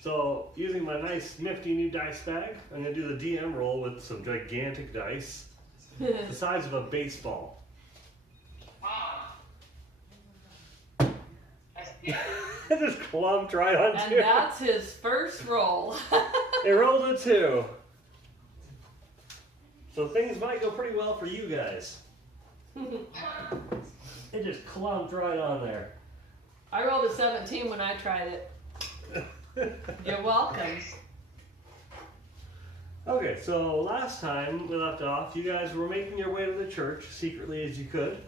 So, using my nice nifty new dice bag, I'm going to do the DM roll with some gigantic dice, the size of a baseball. Wow. It just clumped right onto And that's his first roll. It rolled a 2. So things might go pretty well for you guys. It just clumped right on there. I rolled a 17 when I tried it. You're welcome. Okay, so last time we left off, you guys were making your way to the church secretly as you could,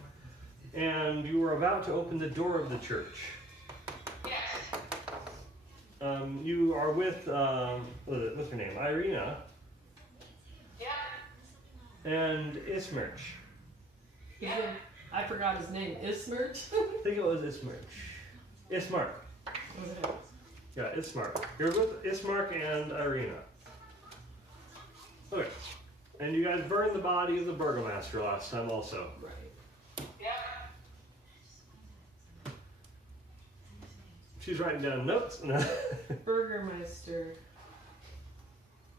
and you were about to open the door of the church. Yes. You are with, what's her name? Irina. Yep. And Ismerch. Yep. I forgot his name. Ismerch? I think it was Ismerch. Ismark. Yeah, Ismark. You're with Ismark and Irina. Okay. And you guys burned the body of the burgomaster last time also. Right. Yep. She's writing down notes. Burgermeister.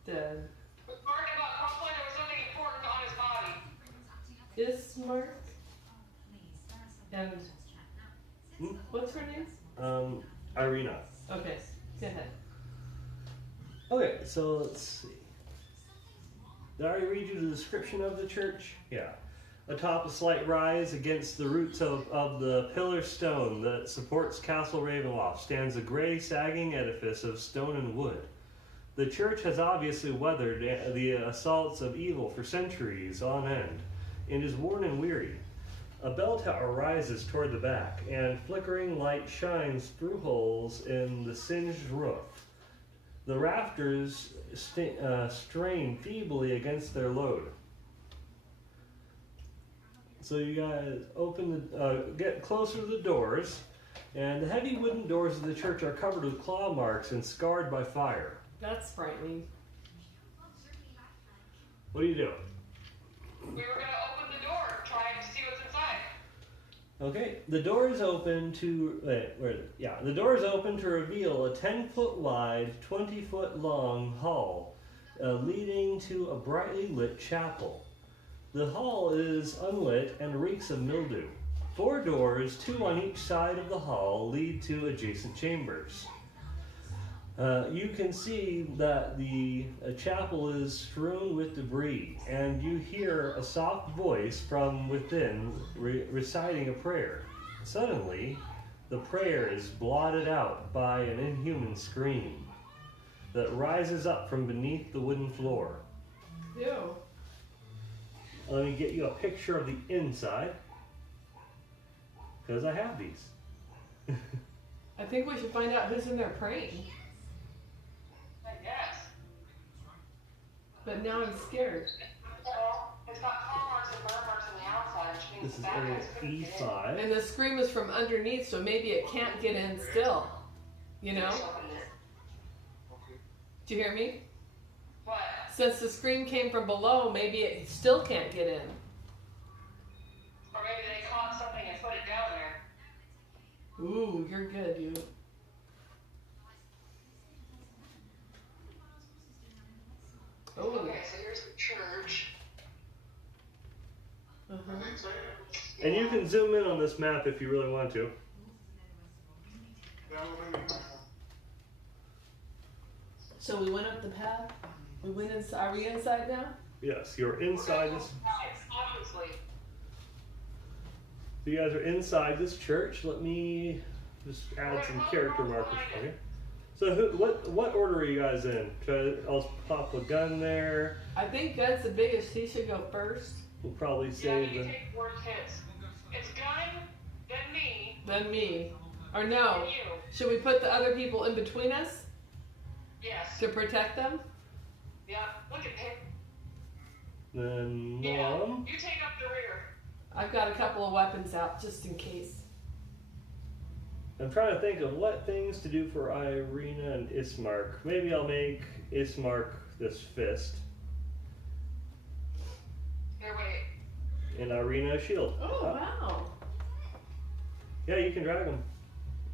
Dead. Was worried about Copeland, there was something important on his body. Ismark. And what's her name? Irina. Okay, go ahead. Okay, so let's see. Did I already read you the description of the church? Yeah. Atop a slight rise against the roots of the pillar stone that supports Castle Ravenloft stands a gray, sagging edifice of stone and wood. The church has obviously weathered the assaults of evil for centuries on end and is worn and weary. A bell tower rises toward the back, and flickering light shines through holes in the singed roof. The rafters strain feebly against their load. So you guys get closer to the doors, and the heavy wooden doors of the church are covered with claw marks and scarred by fire. That's frightening. What are you doing? We were going to open the door, try to see what's inside. Okay, the door is open to the door is open to reveal a 10-foot wide, 20-foot long hall leading to a brightly lit chapel. The hall is unlit and reeks of mildew. 4 doors, 2 on each side of the hall, lead to adjacent chambers. You can see that the chapel is strewn with debris, and you hear a soft voice from within reciting a prayer. Suddenly, the prayer is blotted out by an inhuman scream that rises up from beneath the wooden floor. Ew. Let me get you a picture of the inside, because I have these. I think we should find out who's in there praying. I guess. But now I'm scared. Well, it's got claw marks and burn marks on the outside, which means This is the bad area guys couldn't get in. E5. And the scream is from underneath, so maybe it can't get in still. You know? Do you hear me? What? Since the scream came from below, maybe it still can't get in. Or maybe they caught something and put it down there. Ooh, you're good, you. Oh. Okay, so here's the church. Uh-huh. And you can zoom in on this map if you really want to. So we went up the path. We went inside. Are we inside now? Yes, you're inside this. Obviously. So you guys are inside this church. Let me just add some character markers for you. So what order are you guys in? I'll pop a gun there. I think Gut's the biggest. He should go first. We'll probably Yeah, save you the. take worst hits. It's gun, then me, Then me. Or no. then you. Should we put the other people in between us Yes. to protect them? Yeah. Look at him. Then Yeah. Mom. You take up the rear. I've got a couple of weapons out just in case. I'm trying to think of what things to do for Irina and Ismark. Maybe I'll make Ismark this fist Here, wait. and Irina a shield. Oh, wow. Yeah, you can drag them.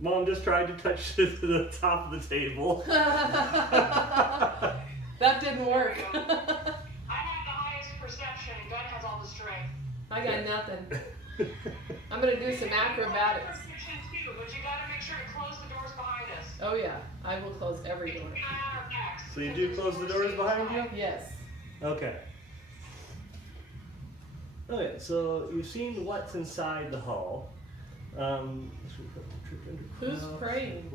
Mom just tried to touch the top of the table. That didn't work. I have the highest perception, and Gun has all the strength. I got nothing. I'm gonna do some acrobatics. Perception too, but you gotta make sure to close the doors behind us. Oh yeah, I will close every door. Keep an eye on our backs. So you do close the doors behind you? Yes. Okay. Okay, so you've seen what's inside the hall. Who's praying?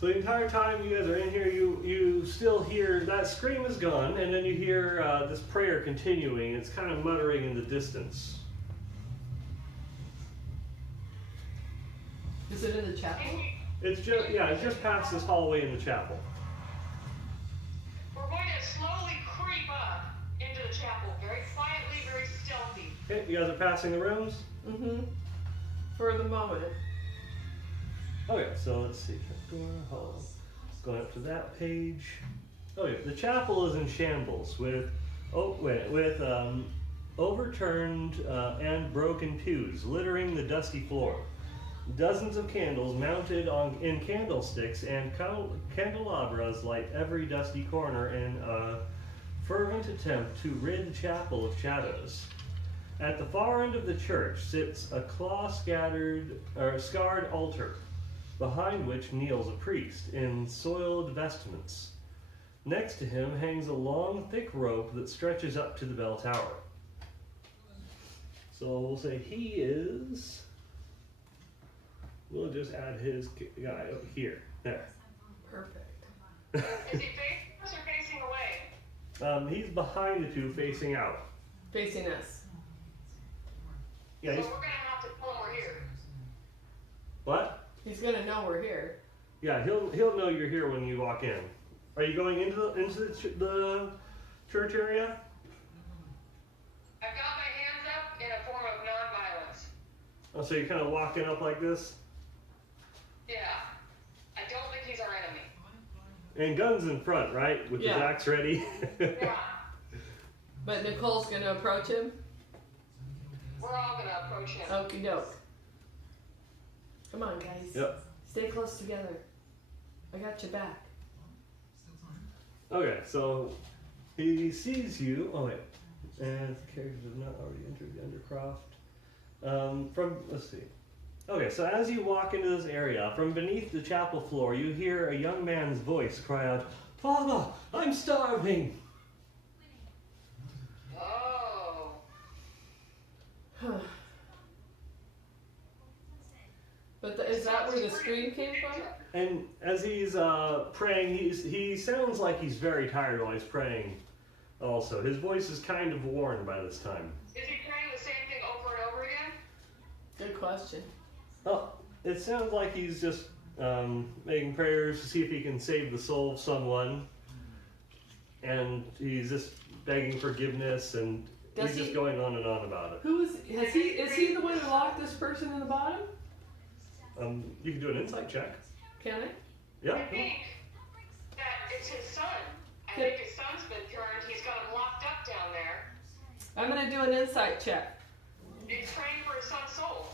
So the entire time you guys are in here, you still hear that scream is gone, and then you hear this prayer continuing. It's kind of muttering in the distance. Is it in the chapel? It's just past this hallway in the chapel. We're going to slowly creep up into the chapel, very quietly, very stealthy. Okay, you guys are passing the rooms. Mm-hmm. For the moment. Okay, so let's see. Hall. Going up to that page. Oh yeah, the chapel is in shambles with overturned and broken pews littering the dusty floor. Dozens of candles mounted in candlesticks and candelabras light every dusty corner in a fervent attempt to rid the chapel of shadows. At the far end of the church sits a scarred altar, behind which kneels a priest in soiled vestments. Next to him hangs a long, thick rope that stretches up to the bell tower. So we'll say he is... We'll just add his guy over here. There. Perfect. Is he facing us or facing away? He's behind the two, facing out. Facing us. Yeah, So he's... we're going to have to tell him we're here. What? He's gonna know we're here. Yeah, he'll know you're here when you walk in. Are you going into the church area? I've got my hands up in a form of non-violence. Oh, so you're kind of walking up like this? Yeah. I don't think he's our enemy. And Gun's in front, right? With Yeah. the axe ready? Yeah. But Nicole's gonna approach him? We're all going to approach him. Okie doke. Come on, guys. Yep. Stay close together. I got your back. Okay, so he sees you. Oh wait, and the characters have not already entered the Undercroft. Let's see. Okay, so as you walk into this area, from beneath the chapel floor, you hear a young man's voice cry out, "Father, I'm starving!" Oh. But is that where the scream came from? And as he's praying, he sounds like he's very tired while he's praying. Also, his voice is kind of worn by this time. Is he praying the same thing over and over again? Good question. Oh, it sounds like he's just making prayers to see if he can save the soul of someone, and he's just begging forgiveness, and he's just going on and on about it. Who is he the one who locked this person in the bottom? You can do an insight check. Can I? Yeah. I think that it's his son. I think his son's been turned. He's got him locked up down there. I'm gonna do an insight check. He's praying for his son's soul.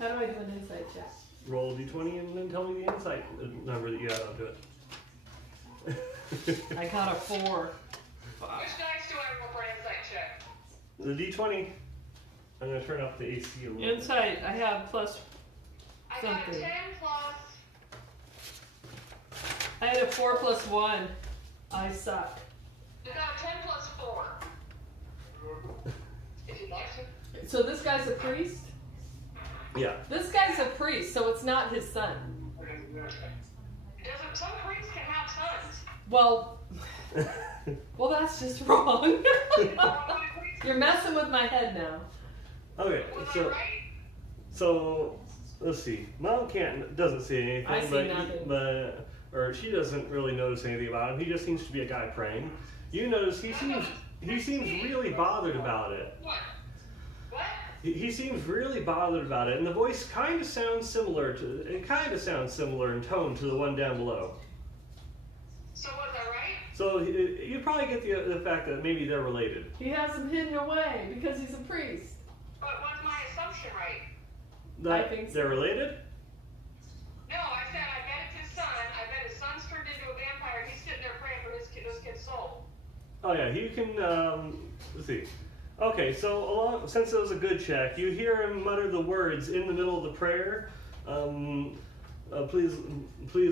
How do I do an insight check? Roll a d20 and then tell me the insight number that you add onto it. I got a 4. Which dice do I roll for an insight check? The d20. I'm going to turn up the AC a little bit. Insight, I have plus I got a something. 10 plus. I had a 4 plus 1. I suck. I got a 10 plus 4. If you'd like to. So this guy's a priest? Yeah. This guy's a priest, so it's not his son. Some priests can have sons. Well, that's just wrong. You're messing with my head now. Okay, Was I so right? let's see. Mom doesn't see anything, I see nothing. Or she doesn't really notice anything about him. He just seems to be a guy praying. You notice he seems really bothered about it. What? What? He seems really bothered about it, and the voice kind of sounds similar in tone to the one down below. So was I right? So you probably get the fact that maybe they're related. He has him hidden away because he's a priest. But was my assumption right? That I think so. they're related? No, I said I bet it's his son. I bet his son's turned into a vampire. He's sitting there praying for those kids' soul. Oh yeah, he can. Let's see. Okay, so since it was a good check, you hear him mutter the words in the middle of the prayer. Please,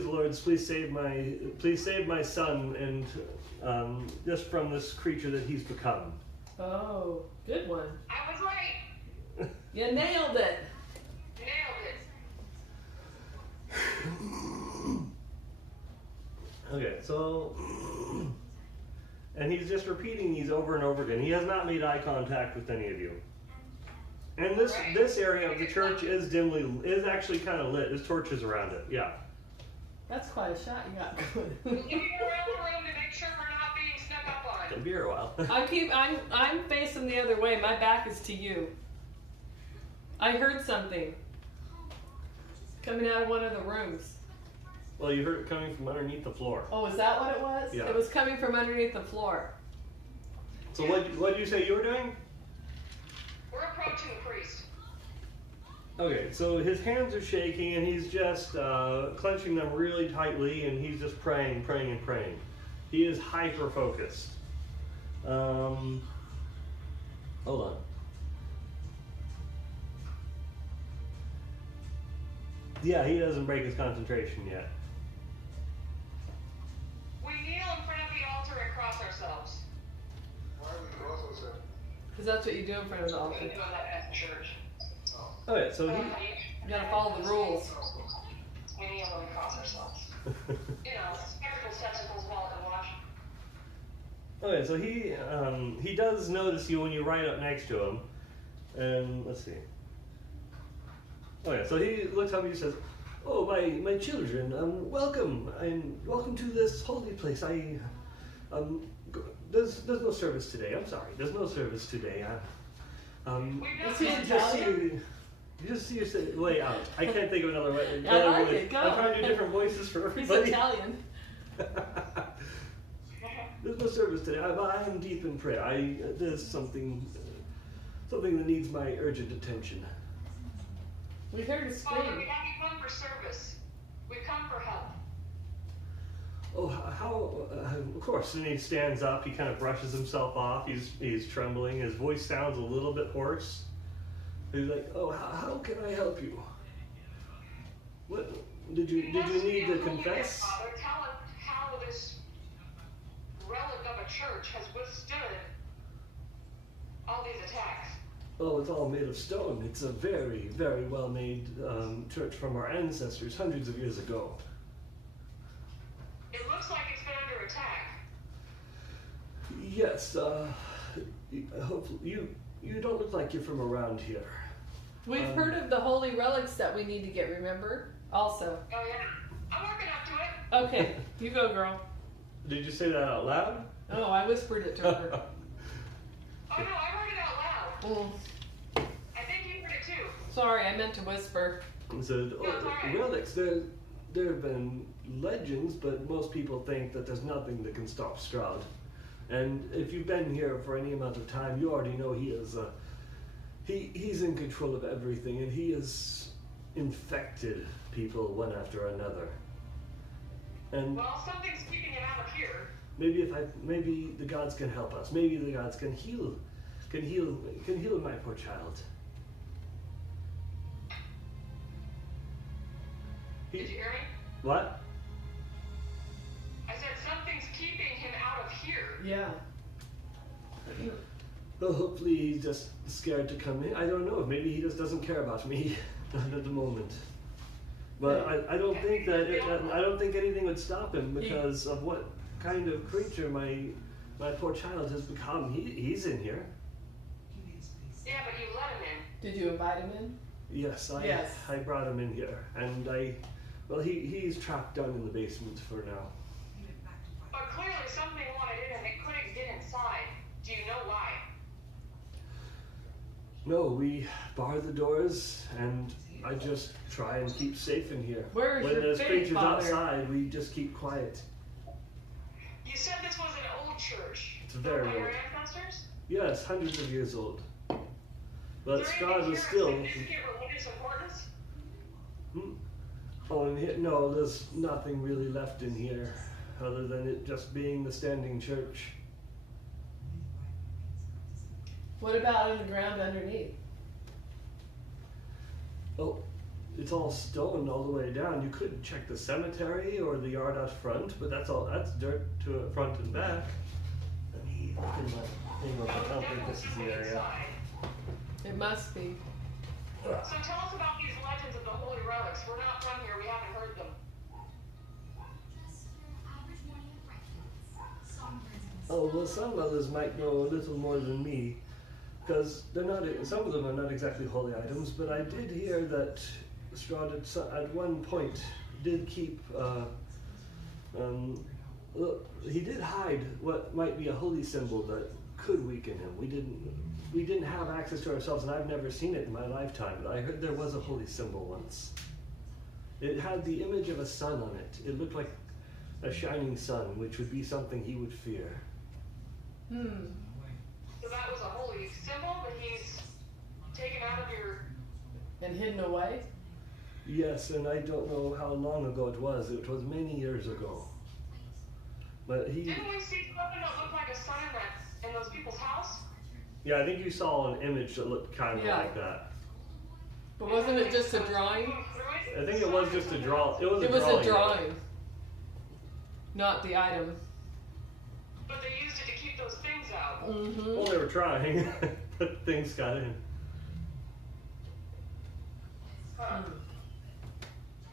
lords, please save my son, and just from this creature that he's become. Oh, good one. I was right. You nailed it. Nailed it. Okay, so, and he's just repeating these over and over again. He has not made eye contact with any of you. And this area of the church is actually kind of lit. There's torches around it. Yeah. That's quite a shot you got. Looking around the room to make sure we're not being snuck up on. It'll be here a while. I'm facing the other way. My back is to you. I heard something coming out of one of the rooms. Well, you heard it coming from underneath the floor. Oh, is that what it was? Yeah. It was coming from underneath the floor. So what did you say you were doing? We're approaching the priest. Okay, so his hands are shaking and he's just clenching them really tightly and he's just praying. He is hyper focused. Hold on. Yeah, he doesn't break his concentration yet. We kneel in front of the altar and cross ourselves. Why would you cross ourselves? Because that's what you do in front of the We're altar. doing that at the church. Okay, so he. You gotta follow the rules. We kneel and we cross ourselves. You know, spiritual spectacles while to watch. Okay, so he does notice you when you're right up next to him, and let's see. Okay, so he looks up and he says, "Oh, my children, welcome to this holy place. There's no service today. I'm sorry, there's no service today. Is he Italian? You just see your way out. I can't think of another way. I like it. Go. I'm trying to do different voices for He's everybody. Italian. There's no service today. I am deep in prayer. There's something that needs my urgent attention." We heard a Father, we scream. haven't come for service. We come for help. Oh, how? Of course. And he stands up. He kind of brushes himself off. He's trembling. His voice sounds a little bit hoarse. He's like, "Oh, how can I help you? What did you need to confess?" Father, tell us how this relic of a church has withstood all these attacks. Oh, it's all made of stone. It's a very, very well made church from our ancestors hundreds of years ago. It looks like it's been under attack. Yes. Hopefully you don't look like you're from around here. We've heard of the holy relics that we need to get, remember? Also. Oh yeah, I'm working up to it. Okay, you go, girl. Did you say that out loud? Oh, I whispered it to her. Oh no, I heard it out loud. Mm. I think you heard it too. Sorry, I meant to whisper. He said, No, it's all right. relics, there have been legends, but most people think that there's nothing that can stop Strahd. And if you've been here for any amount of time, you already know he is he's in control of everything, and he has infected people one after another. And Well, something's keeping him out of here. maybe the gods can help us. Maybe the gods can heal my poor child. Did you hear me? What? I said something's keeping him out of here. Yeah. Well, hopefully he's just scared to come in. I don't know. Maybe he just doesn't care about me at the moment. But I don't think I don't think anything would stop him because of what kind of creature my poor child has become. He's in here. Yeah, but you let him in. Did you invite him in? Yes, Yes. I brought him in here, and he's trapped down in the basement for now. But clearly something wanted in and it couldn't get inside. Do you know why? No, we bar the doors, and I just try and keep safe in here. Where is when your there's faith, creatures Father? outside, we just keep quiet. You said this was an old church. It's very built by your old. ancestors? Yes, hundreds of years old. But Is there Strahd anything was here still. of significant religious importance? Oh, and here, no, there's nothing really left in here other than it just being the standing church. What about in the ground underneath? Oh, it's all stone all the way down. You could check the cemetery or the yard out front, but that's dirt to front and back. Let me look in my thing real quick. I don't think this is the area. It must be. So tell us about these legends of the holy relics. We're not from here. We haven't heard them. Oh, well, some others might know a little more than me, because they're not. Some of them are not exactly holy items, but I did hear that Strahd at one point did keep. He did hide what might be a holy symbol that could weaken him. We didn't have access to ourselves, and I've never seen it in my lifetime. But I heard there was a holy symbol once. It had the image of a sun on it. It looked like a shining sun, which would be something he would fear. So that was a holy symbol that he's taken out of your... And hidden away? Yes, and I don't know how long ago it was. It was many years ago. But he... Didn't we see something that looked like a sun in those people's house? Yeah, I think you saw an image that looked kind of like that. But wasn't it just a drawing? I think it was just a draw. It was a drawing. Not the item. But they used it to keep those things out. Mm-hmm. Well, they were trying, but things got in. Huh.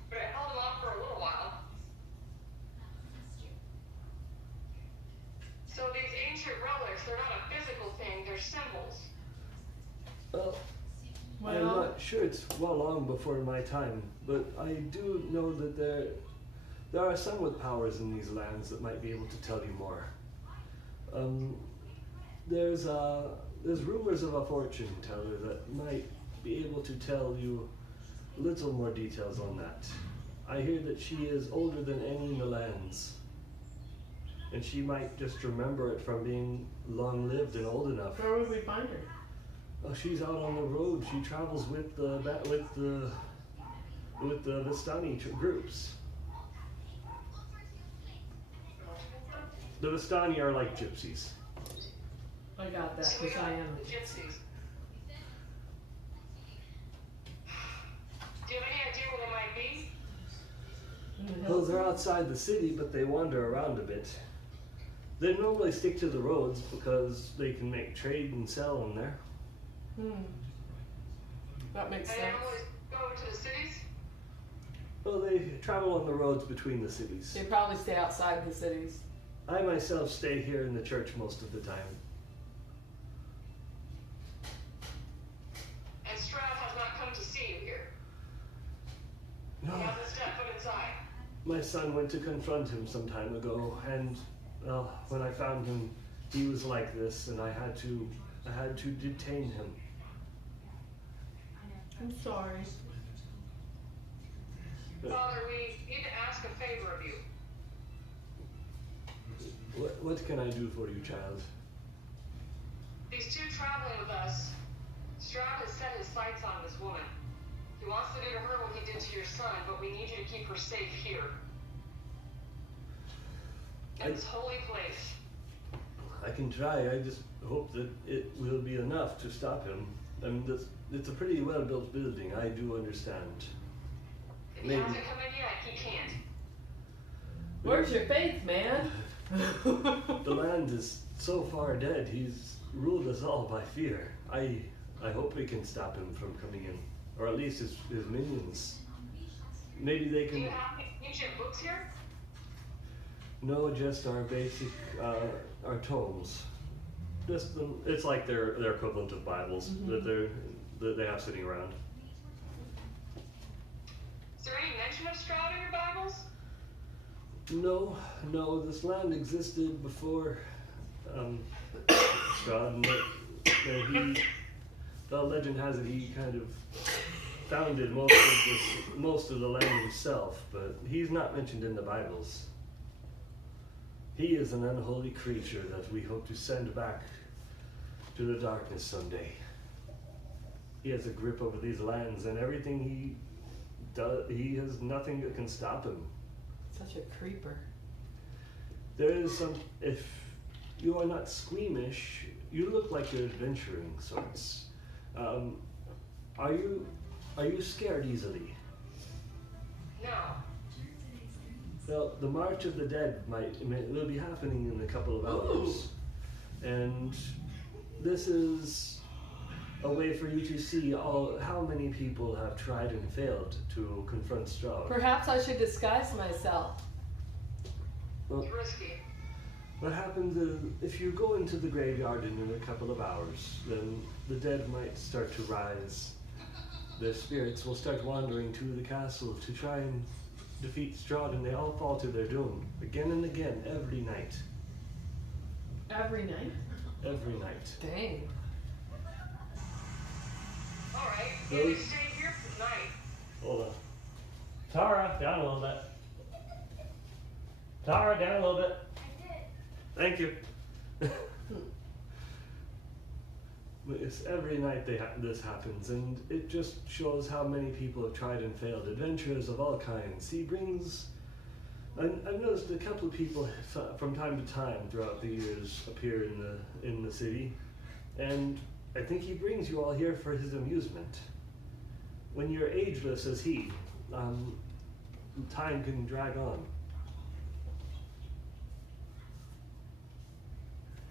But it held them off for a little while. So these ancient relics, they're not a physical thing, they're symbols. Well, I'm not sure it's well long before my time, but I do know that there are some with powers in these lands that might be able to tell you more. There's rumors of a fortune teller that might be able to tell you a little more details on that. I hear that she is older than any in the lands, and she might just remember it from being long-lived and old enough. Where would we find her? Oh, she's out on the road. She travels with the Vistani groups. The Vistani are like gypsies. I got that, So we because got I am. the gypsies. Do you have any idea where they might be? In the Well, hills. they're outside the city, but they wander around a bit. They normally stick to the roads because they can make trade and sell in there. That makes And they sense. always go over to the cities? Well, they travel on the roads between the cities. They probably stay outside the cities. I myself stay here in the church most of the time. And Strahd has not come to see you here. No, He hasn't stepped foot inside. my son went to confront him some time ago, and well, when I found him, he was like this, and I had to detain him. I'm sorry. Father, we need to ask a favor of you. What can I do for you, child? These two traveling with us, Strahd has set his sights on this woman. He wants to do to her what he did to your son, but we need you to keep her safe here. In this holy place. I can try. I just hope that it will be enough to stop him. I mean, it's a pretty well-built building. I do understand. If he Maybe. hasn't come in yet, he can't. Where's your faith, man? The land is so far dead. He's ruled us all by fear. I hope we can stop him from coming in, or at least his minions. Maybe they Do you can. have any ancient books here? No, just our basic, our tomes. Just it's like their equivalent of Bibles that they have sitting around. Is there any mention of Strahd in your Bibles? No. This land existed before Strahd. And the legend has it he kind of founded most of the land himself, but he's not mentioned in the Bibles. He is an unholy creature that we hope to send back to the darkness someday. He has a grip over these lands, and everything he he has nothing that can stop him. Such a creeper. There is some. If you are not squeamish, you look like you're adventuring sorts. Are you scared easily? No. Well, the March of the Dead will be happening in a couple of hours, and this is a way for you to see how many people have tried and failed to confront Strahd. Perhaps I should disguise myself. Well, It's risky. what happens is, if you go into the graveyard in a couple of hours, then the dead might start to rise. Their spirits will start wandering to the castle to try and defeat Strahd, and they all fall to their doom again and again, every night. Every night? Every night. Dang. Alright, maybe stay here for the night. Hold on. Tara, down a little bit. Tara, down a little bit. Thank you. But it's every night this happens, and it just shows how many people have tried and failed. Adventurers of all kinds. He brings. I've noticed a couple of people from time to time throughout the years appear in the city, and I think he brings you all here for his amusement. When you're ageless as he, time can drag on.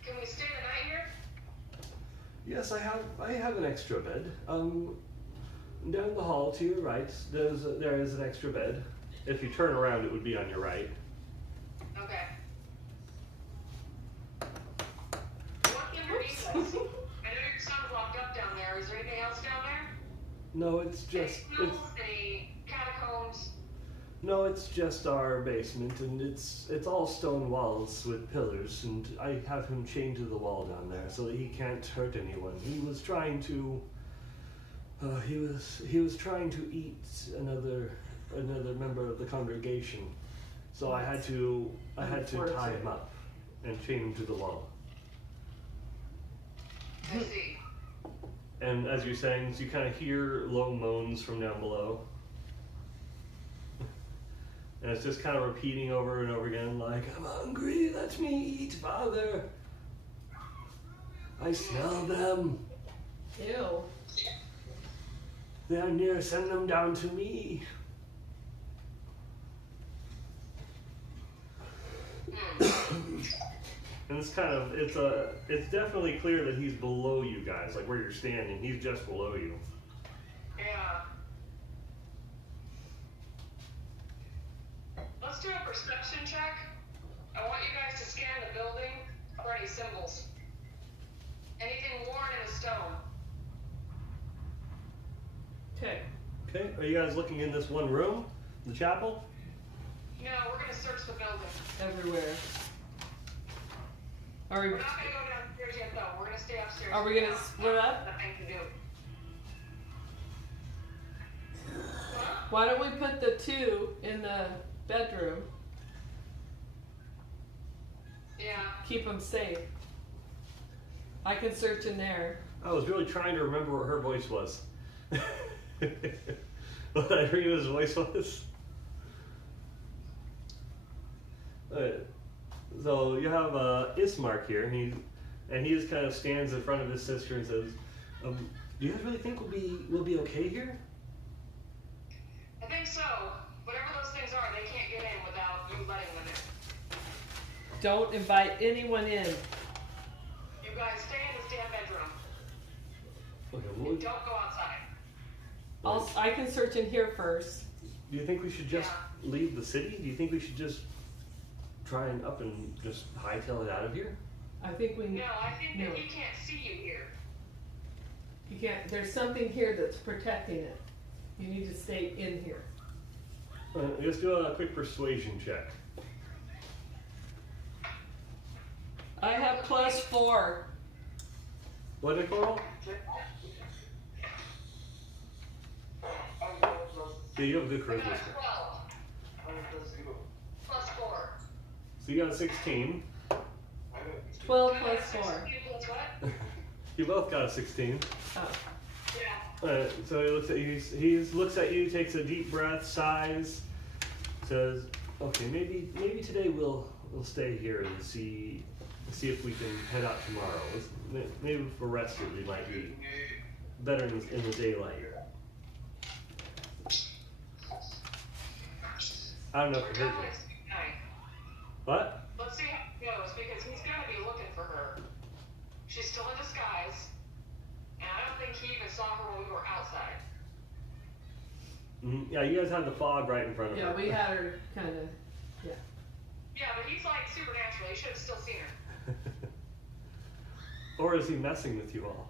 Can we stay the night here? Yes, I have an extra bed. Down the hall to your right, there is an extra bed. If you turn around, it would be on your right. Okay. What's underneath us? I know your son's locked up down there. Is there anything else down there? No, it's just Any tunnels, any catacombs? no, it's just our basement, and it's all stone walls with pillars, and I have him chained to the wall down there so that he can't hurt anyone. He was trying to he was trying to eat another member of the congregation, so I had to tie him up and chain him to the wall. I see. And as you're saying, you kind of hear low moans from down below. And it's just kind of repeating over and over again, like, I'm hungry, let me eat, Father. I smell them. Ew. They are near, send them down to me. And it's kind of, it's definitely clear that he's below you guys, like where you're standing, he's just below you. Yeah. Let's do a perception check. I want you guys to scan the building for any symbols. Anything worn in a stone. Okay. Okay, are you guys looking in this one room, the chapel? No, we're gonna search the building. Everywhere. Are we? We're not gonna go downstairs yet though. We're gonna stay upstairs. Are we gonna split up? Nothing to do. Huh? Why don't we put the two in the bedroom? Yeah. Keep them safe. I can search in there. I was really trying to remember what her voice was. What I heard his voice was. So you have Ismark here, and he just kind of stands in front of his sister and says, "Do you guys really think we'll be okay here?" I think so. Whatever those things are, they can't get in without you letting them in. Don't invite anyone in. You guys stay in this damn bedroom. Okay, And don't go outside. I can search in here first. do you think we should just leave the city? Do you think we should just try and up and just hightail it out of here? I think we. No, I think that No. he can't see you here. You can't. There's something here that's protecting it. You need to stay in here. Just do a quick persuasion check. I have +4. What did it call? Yeah, you have a good I charisma got score. 12 plus 4. So you got a 16. 12 I got plus 16 4. plus what? You both got a 16. Oh. Yeah. So he looks at you. He looks at you, takes a deep breath, sighs, says, "Okay, maybe today we'll stay here and see if we can head out tomorrow. Maybe if we're rested, we might be better in the daylight." I don't know if you heard me. What? Let's see how it goes, because he's gonna be looking for her. She's still in disguise, and I don't think he even saw her when we were outside. Mm-hmm. Yeah, you guys had the fog right in front of her. Yeah, we had her kind of. Yeah. Yeah, but he's like supernatural. He should have still seen her. Or is he messing with you all?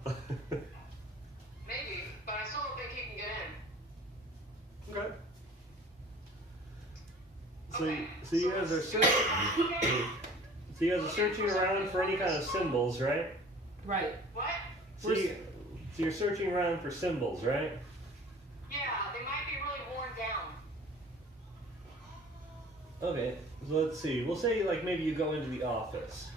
Maybe, but I still don't think he can get in. Okay. Okay. So you guys are searching. So you guys are searching around for any kind of symbols, right? Right. What? So you're searching around for symbols, right? Yeah, they might be really worn down. Okay. So let's see. We'll say like maybe you go into the office.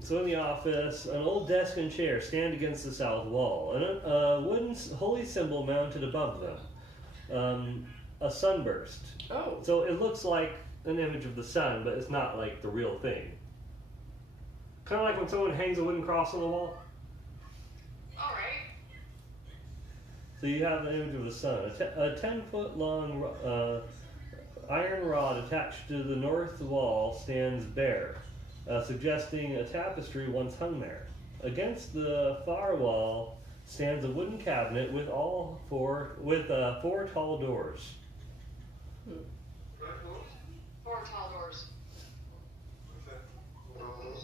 So in the office, an old desk and chair stand against the south wall, and a wooden holy symbol mounted above them. A sunburst. Oh. So it looks like an image of the sun, but it's not like the real thing. Kind of like when someone hangs a wooden cross on the wall. All right. So you have an image of the sun. A 10-foot long iron rod attached to the north wall stands bare, suggesting a tapestry once hung there. Against the far wall stands a wooden cabinet with four tall doors. Four tall doors.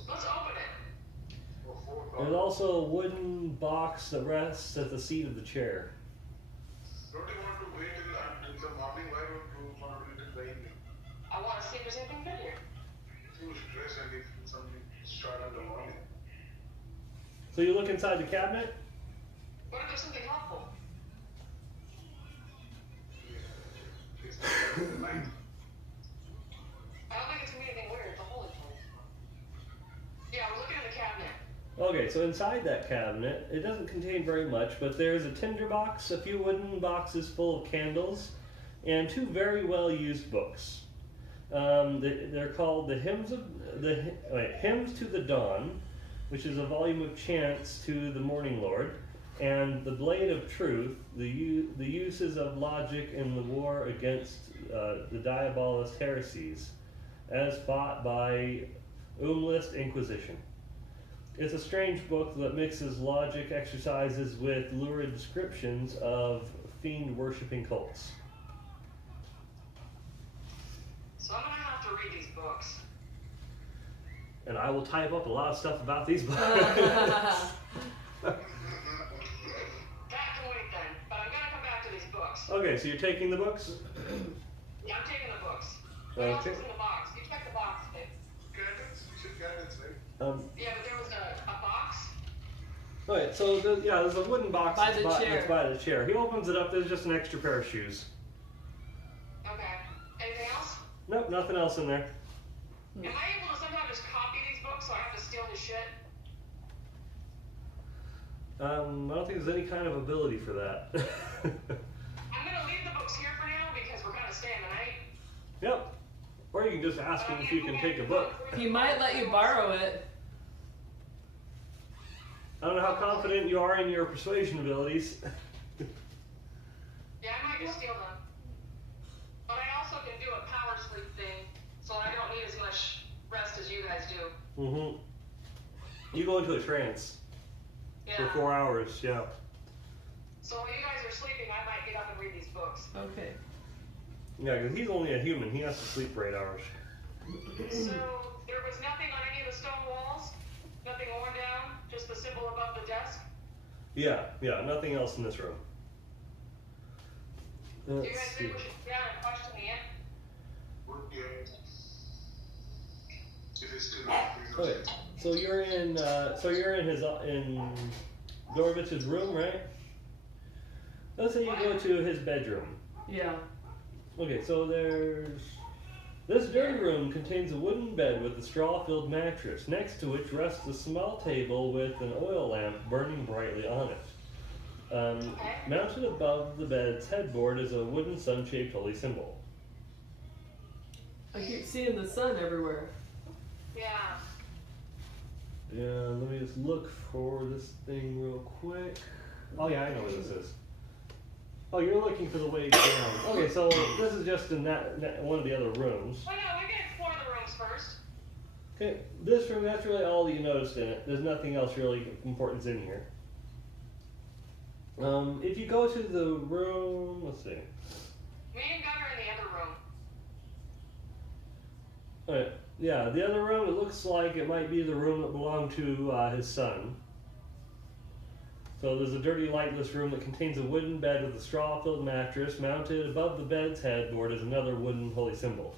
Let's open it. There's also a wooden box that rests at the seat of the chair. Don't you want to wait until the morning? Why don't you want to wait until the evening? I want to see if there's anything good here. Too stress and if something start in the morning. So you look inside the cabinet. What if there's something helpful? It's not at night. I don't think it's gonna be anything weird. It's a holy place. Yeah, we're looking in the cabinet. Okay, so inside that cabinet, it doesn't contain very much, but there's a tinder box, a few wooden boxes full of candles, and two very well used books. They're called the Hymns to the Dawn, which is a volume of chants to the Morning Lord, and The Blade of Truth, the uses of logic in the war against the diabolist heresies, as fought by Umlist Inquisition. It's a strange book that mixes logic exercises with lurid descriptions of fiend-worshipping cults. So I'm gonna have to read these books. And I will type up a lot of stuff about these books. That can wait then, but I'm gonna come back to these books. Okay, so you're taking the books? Yeah, I'm taking the books. What else Okay. was in the box? You check the box, babe. Candles? You should candles, right? Yeah, but there was a box. Okay, so there's a wooden box By that's the chair. that's by the chair. He opens it up, there's just an extra pair of shoes. Okay. Anything else? Nope, nothing else in there. Am I able to somehow just copy these books so I have to steal his shit? I don't think there's any kind of ability for that. I'm gonna leave the books here for now because we're gonna stay in the night. Yep. Or you can just ask him if you can take a book. He might let you borrow it. I don't know how confident you are in your persuasion abilities. Yeah, I might just steal them. But I also can do a power sleep thing, so I don't need as much rest as you guys do. Mm-hmm. You go into a trance for Yeah. 4 hours, yeah. So while you guys are sleeping, I might get up and read these books. Okay. Yeah, because he's only a human. He has to sleep for 8 hours. So there was nothing on any of the stone walls? Nothing worn down? Just the symbol above the desk? Yeah, nothing else in this room. Do you Let's guys see. think we should sit down and question the end? Would you? It is still Okay, so you're in in Dorvich's room, right? Let's say you go to his bedroom. Yeah. Okay, so this dirty room contains a wooden bed with a straw-filled mattress, next to which rests a small table with an oil lamp burning brightly on it. Mounted above the bed's headboard is a wooden sun-shaped holy symbol. I keep seeing the sun everywhere. Yeah. Yeah, let me just look for this thing real quick. Oh yeah, I know what this is. Oh, you're looking for the way down. Okay, so this is just in that one of the other rooms. Well, no, we can explore the rooms first. Okay, this room, that's really all you noticed in it. There's nothing else really important in here. If you go to the room, let's see. Me and Gunnar in the other room. Alright, yeah, the other room, it looks like it might be the room that belonged to his son. So there's a dirty, lightless room that contains a wooden bed with a straw-filled mattress. Mounted above the bed's headboard is another wooden holy symbol.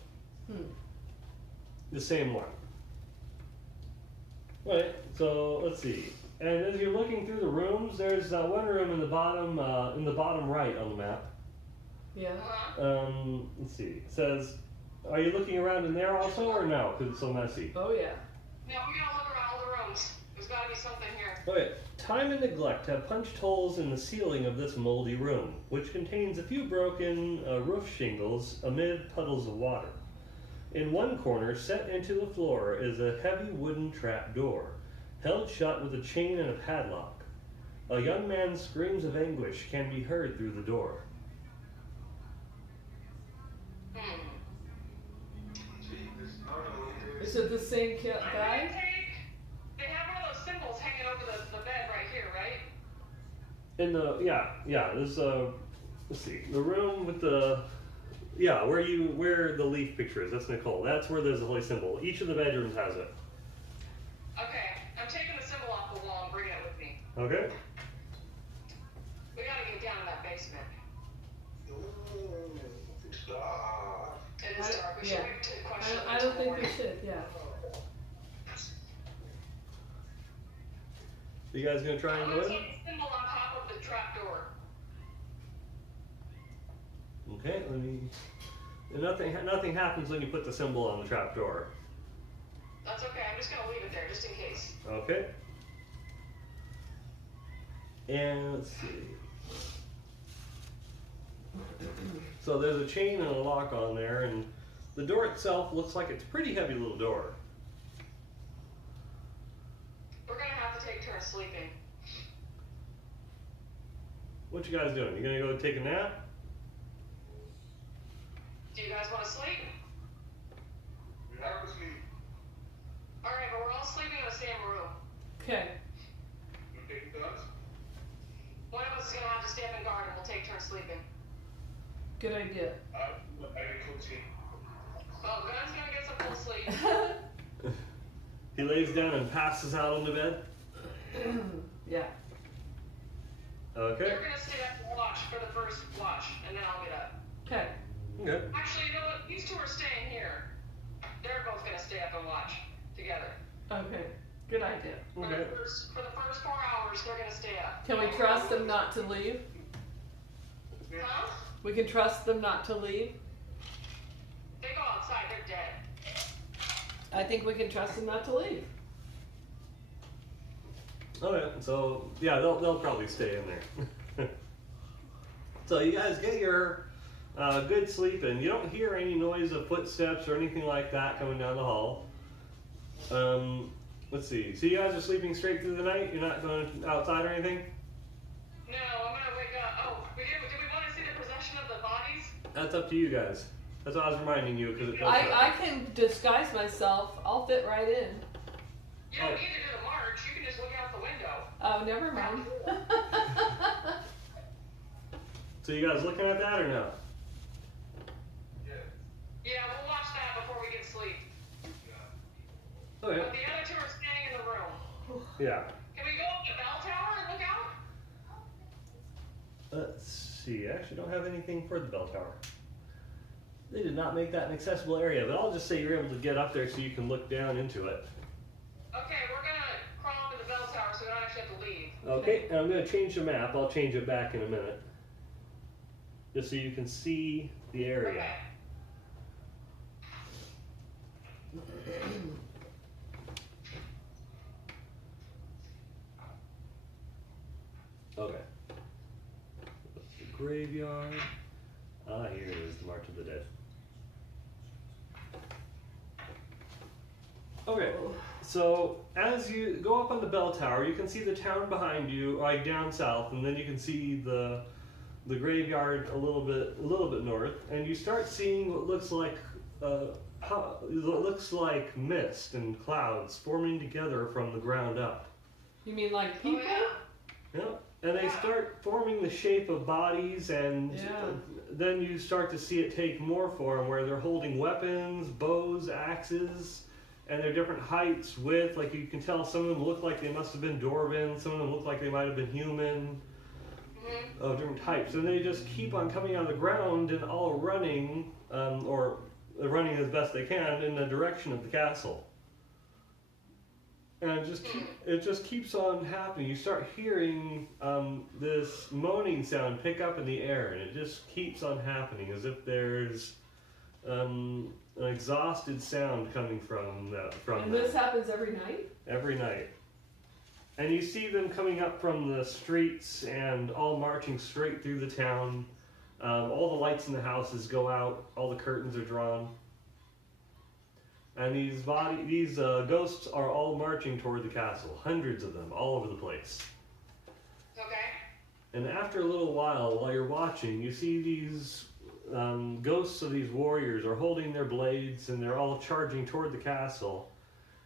The same one. Right, so let's see. And as you're looking through the rooms, there's one room in the bottom right on the map. Yeah. Let's see. It says, are you looking around in there also, or no? Because it's so messy. Oh yeah. Yeah, we gotta look around all the rooms. There's gotta be something here. Okay. Time and neglect have punched holes in the ceiling of this moldy room, which contains a few broken roof shingles amid puddles of water. In one corner, set into the floor, is a heavy wooden trap door, held shut with a chain and a padlock. A young man's screams of anguish can be heard through the door. Is it the same guy? They have one of those symbols hanging over the bed right here, right? In the there's let's see, the room with the where the leaf picture is. That's Nicole. That's where there's a holy symbol. Each of the bedrooms has it. Okay, I'm taking the symbol off the wall and bringing it with me. Okay. We gotta get down in that basement. It's dark. It is dark. We should wait to question I don't think we should. Yeah. You guys gonna try and I'm go gonna in? take the symbol on top of the trap door. Okay, let me. Nothing happens when you put the symbol on the trap door. That's okay. I'm just gonna leave it there just in case. Okay. And let's see. So there's a chain and a lock on there, and the door itself looks like it's a pretty heavy little door. We're gonna have to take turns sleeping. What you guys doing? You gonna go take a nap? Do you guys want to sleep? We have to sleep. Alright, but we're all sleeping in the same room. Okay. You take turns. One of us is gonna have to stay up and guard and we'll take turns sleeping. Good idea. I can sleep. Well, Gun's gonna get some full sleep. He lays down and passes out on the bed. Yeah. Okay. You're gonna stay up and watch for the first watch, and then I'll get up. Okay. Okay. Actually, you know what? These two are staying here. They're both gonna stay up and watch together. Okay. Good idea. For Okay. the first 4 hours, they're gonna stay up. Can we trust them not to leave? Huh? We can trust them not to leave. They go outside, they're dead. I think we can trust them not to leave. Okay. So yeah, they'll probably stay in there. So you guys get your good sleep in. You don't hear any noise of footsteps or anything like that coming down the hall. Let's see. So you guys are sleeping straight through the night? You're not going outside or anything? No, I'm gonna wake up. Oh, did we want to see the possession of the bodies? That's up to you guys. That's what I was reminding you because it does I can disguise myself. I'll fit right in. You don't need to do the march. You can just look out the window. Oh, never mind. So you guys looking at that or no? Yeah, we'll watch that before we get sleep. Okay. But the other two are staying in the room. Yeah. Can we go up the bell tower and look out? Let's see. I actually don't have anything for the bell tower. They did not make that an accessible area, but I'll just say you're able to get up there so you can look down into it. Okay, we're gonna crawl up to the bell tower so we don't actually have to leave. Okay, and I'm going to change the map. I'll change it back in a minute. Just so you can see the area. Okay. Okay. graveyard. Ah, here it is, the March of the Dead. Okay, so as you go up on the bell tower, you can see the town behind you, like down south, and then you can see the graveyard a little bit north, and you start seeing what looks like mist and clouds forming together from the ground up. You mean like people? Yeah, and they start forming the shape of bodies, and then you start to see it take more form, where they're holding weapons, bows, axes, and they're different heights, width. Like you can tell, some of them look like they must have been dwarven, some of them look like they might have been human, of different types, and they just keep on coming out of the ground and all running, or running as best they can in the direction of the castle. And it just keeps on happening. You start hearing this moaning sound pick up in the air, and it just keeps on happening, as if there's an exhausted sound coming from And this happens every night? Every night. And you see them coming up from the streets and all marching straight through the town. All the lights in the houses go out, all the curtains are drawn. And these ghosts are all marching toward the castle, hundreds of them, all over the place. Okay. And after a little while you're watching, you see these ghosts of these warriors are holding their blades, and they're all charging toward the castle.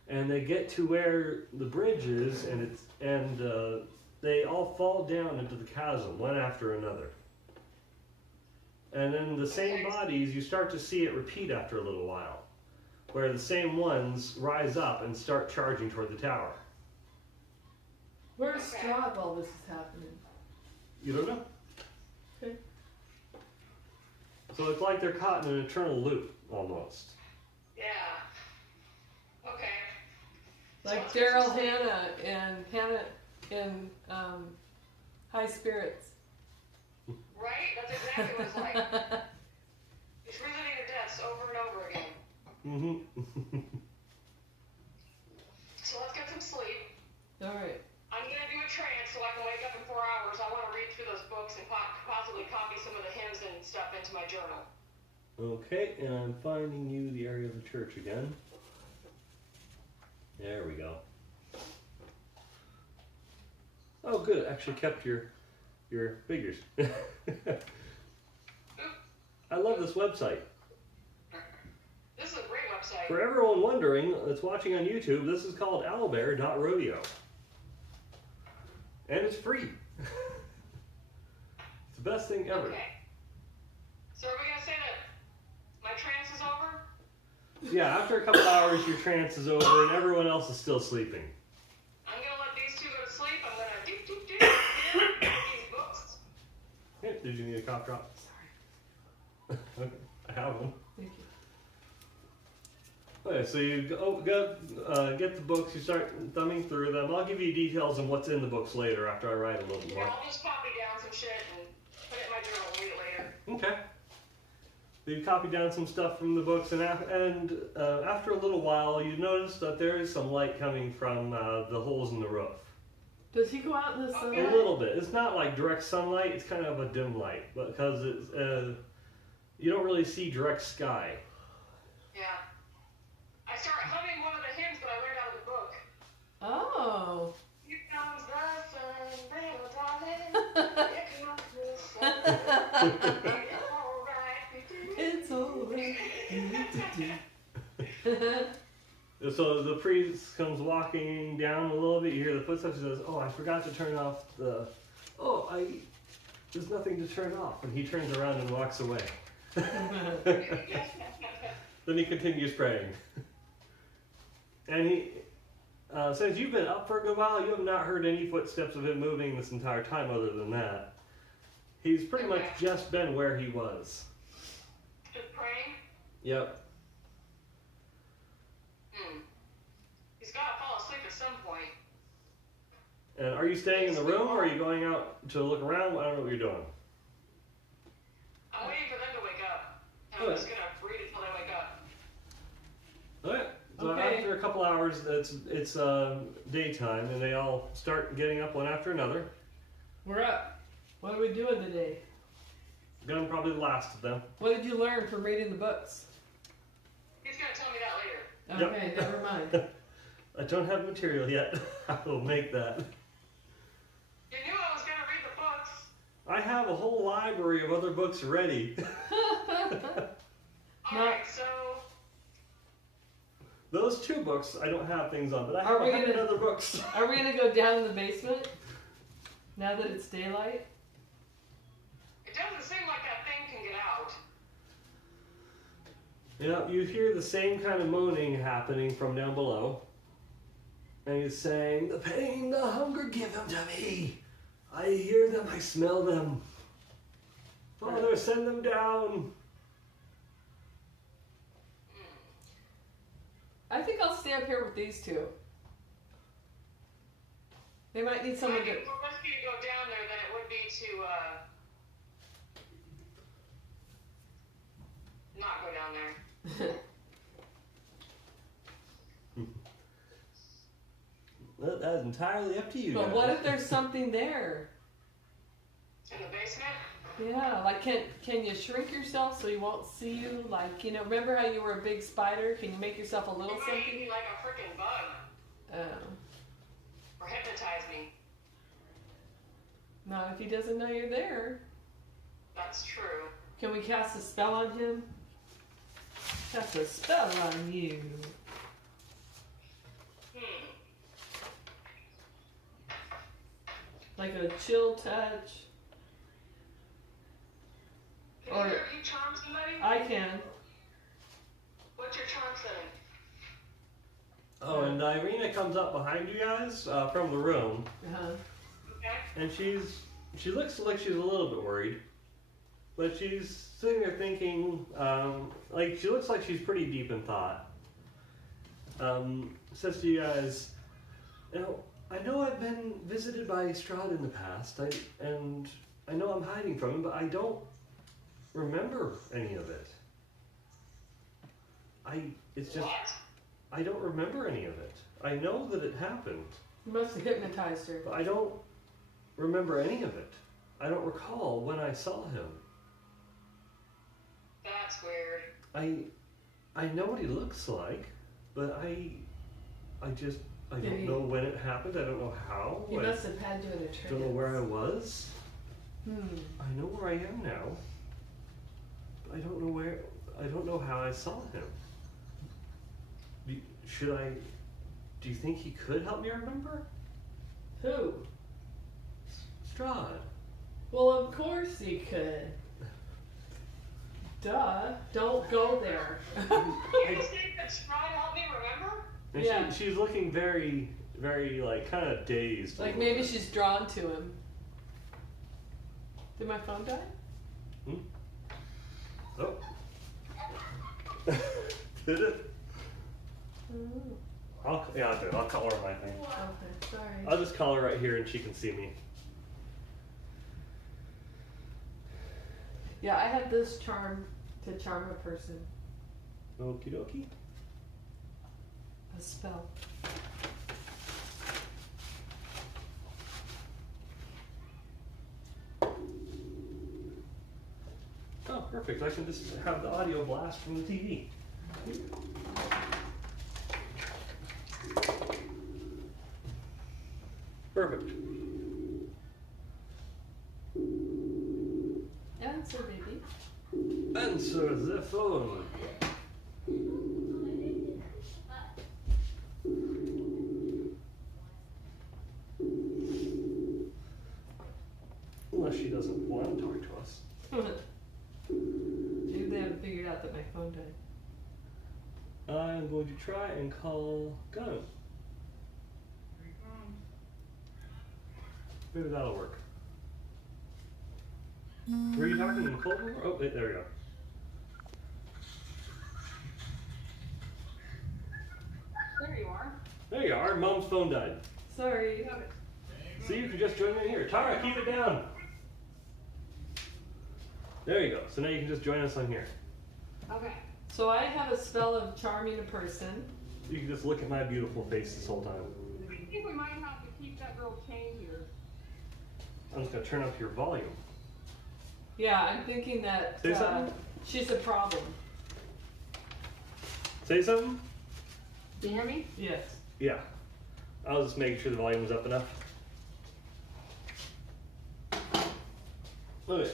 And they get to where the bridge is, and they all fall down into the chasm, one after another. And then the same bodies, you start to see it repeat after a little while, where the same ones rise up and start charging toward the tower. Where's Strahd while this is happening? You don't know? Okay. So it's like they're caught in an eternal loop, almost. Yeah. Okay. Like Daryl Hannah in High Spirits. Right? That's exactly what it's like. It's reliving your deaths over and over again. So let's get some sleep. Alright. I'm going to do a trance so I can wake up in 4 hours. I want to read through those books and possibly copy some of the hymns and stuff into my journal. Okay, and I'm finding you the area of the church again. There we go. Oh, good. Actually kept your figures. I love this website. This is a great website. For everyone wondering that's watching on YouTube, this is called owlbear.rodeo. And it's free. It's the best thing ever. Okay. So are we going to say that my trance is over? Yeah, after a couple hours, your trance is over and everyone else is still sleeping. I'm going to let these two go to sleep. I'm going to get these books. Hey, did you need a cough drop? Sorry. Okay, I have them. Thank you. Okay, so you get the books, you start thumbing through them. I'll give you details on what's in the books later after I write a little bit Yeah, more. I'll just copy down some shit and put it in my journal and read it later. Okay. So you copy down some stuff from the books, and after a little while, you notice that there is some light coming from the holes in the roof. Does he go out in the sun? A little bit. It's not like direct sunlight. It's kind of a dim light, because it's you don't really see direct sky. Yeah. I start humming one of the hymns that I learned out of the book. Oh. Here comes the sun, little darling. Here comes the sun. It's alright. It's alright. So the priest comes walking down a little bit. You hear the footsteps. He says, "Oh, I forgot to turn off the. There's nothing to turn off." And he turns around and walks away. Then he continues praying. And he, since you've been up for a good while, you have not heard any footsteps of him moving this entire time. Other than that, he's pretty much just been where he was. Just praying? Yep. He's got to fall asleep at some point. And are you staying in the room, or are you going out to look around? I don't know what you're doing. I'm waiting for them to wake up. And I'm just going to read it till they wake up. Alright. So Okay. after a couple hours, it's daytime, and they all start getting up one after another. We're up. What are we doing today? Gun probably the last of them. What did you learn from reading the books? He's gonna tell me that later. Okay, Yep. never mind. I don't have material yet. I will make that. You knew I was gonna read the books. I have a whole library of other books ready. Alright, so Those 2 books I don't have things on, but I Are have we 100 gonna- other books. Are we gonna go down in the basement? Now that it's daylight? it doesn't seem like that thing can get out. You know, you hear the same kind of moaning happening from down below. And he's saying, the pain, the hunger, give them to me. I hear them, I smell them. Father, send them down. I think I'll stay up here with these 2. They might need It someone might be to... more risky to go down there than it would be to not go down there. Well, that's entirely up to you. But guys. what if there's something there? In the basement? Yeah, like can you shrink yourself so he won't see you? Like, you know, remember how you were a big spider? Can you make yourself a It little might eat something? me like a freaking bug. Or hypnotize me. Not if he doesn't know you're there. That's true. Can we cast a spell on him? Cast a spell on you. Like a chill touch. Can Or- you charm somebody? I can. What's your charm setting? Oh, and Irina comes up behind you guys from the room. Uh-huh. Okay. And she looks like she's a little bit worried. But she's sitting there thinking, like, she looks like she's pretty deep in thought. Says to you guys, you know, I know I've been visited by Strahd in the past, and I know I'm hiding from him, but I don't remember any of it. It's just, What? I don't remember any of it. I know that it happened, You must have hypnotized her. but I don't remember any of it. I don't recall when I saw him. That's weird. I know what he looks like, but I Did don't he- know when it happened. I don't know how. He I must have had you in a trance. don't know where I was. Hmm. I know where I am now. But I don't know where. I don't know how I saw him. Do you think he could help me remember? Who? Strahd. Well, of course he could. Duh. Don't go there. You just think that Strahd helped me remember? And Yeah. she's looking very, very, like, kind of dazed. a Like little maybe bit. she's drawn to him. Did my phone die? Oh. Did it? Oh, I'll do it. I'll color my thing. okay, sorry. I'll just color right here and she can see me. Yeah, I have this charm to charm a person. Okie dokie. A spell. Oh, perfect. I can just have the audio blast from the TV. Perfect. Answer, baby. Answer the phone. Unless she doesn't want to talk to us. Maybe they haven't figured out that my phone died. I'm going to try and call Gunn. Maybe that'll work. Were you talking in cold war? Oh, wait, there we go. There you are. There you are. Mom's phone died. Sorry. See, you can just join in here. Tara, keep it down. There you go. So now you can just join us on here. Okay. So I have a spell of charming a person. You can just look at my beautiful face this whole time. I think we might have to keep that girl chained here. I'm just going to turn up your volume. Yeah, I'm thinking that Say something? she's a problem. Say something? Do you hear me? Yes. Yeah. I was just making sure the volume was up enough. Okay.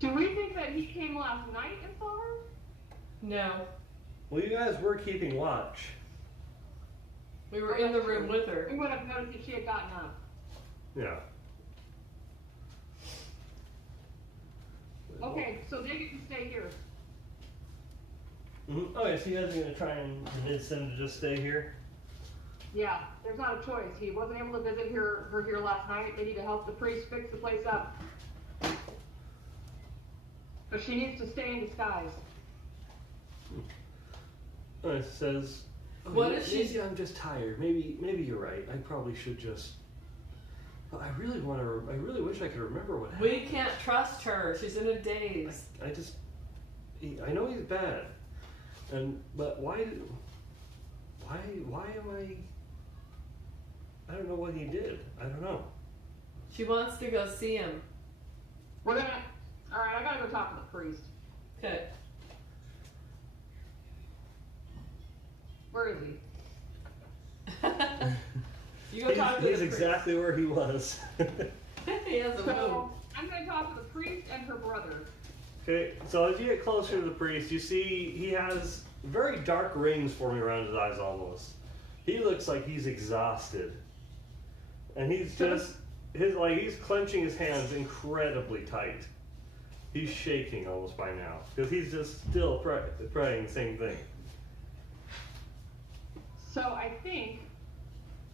Do we think that he came last night and saw her? No. Well, you guys were keeping watch. We were in the room with her. We would have noticed if she had gotten up. Yeah. Okay, so they get to stay here. Mm-hmm. Okay, so you guys are gonna try and convince them to just stay here? Yeah, there's not a choice. He wasn't able to visit her here last night. They need to help the priest fix the place up. But she needs to stay in disguise. It says, What if she's- maybe I'm just tired. Maybe you're right. I probably should just. But I really wish I could remember what happened. We can't trust her. She's in a daze. I know he's bad, but why am I? I don't know what he did. I don't know. She wants to go see him. All right, I gotta go talk to the priest. Okay. Where is he? You go talk to the He's priest. exactly where he was. He hasn't moved. So, I'm gonna talk to the priest and her brother. Okay, so as you get closer to the priest, you see he has very dark rings forming around his eyes almost. He looks like he's exhausted. And he's just, he's clenching his hands incredibly tight. He's shaking almost by now, because he's just still praying the same thing. So I think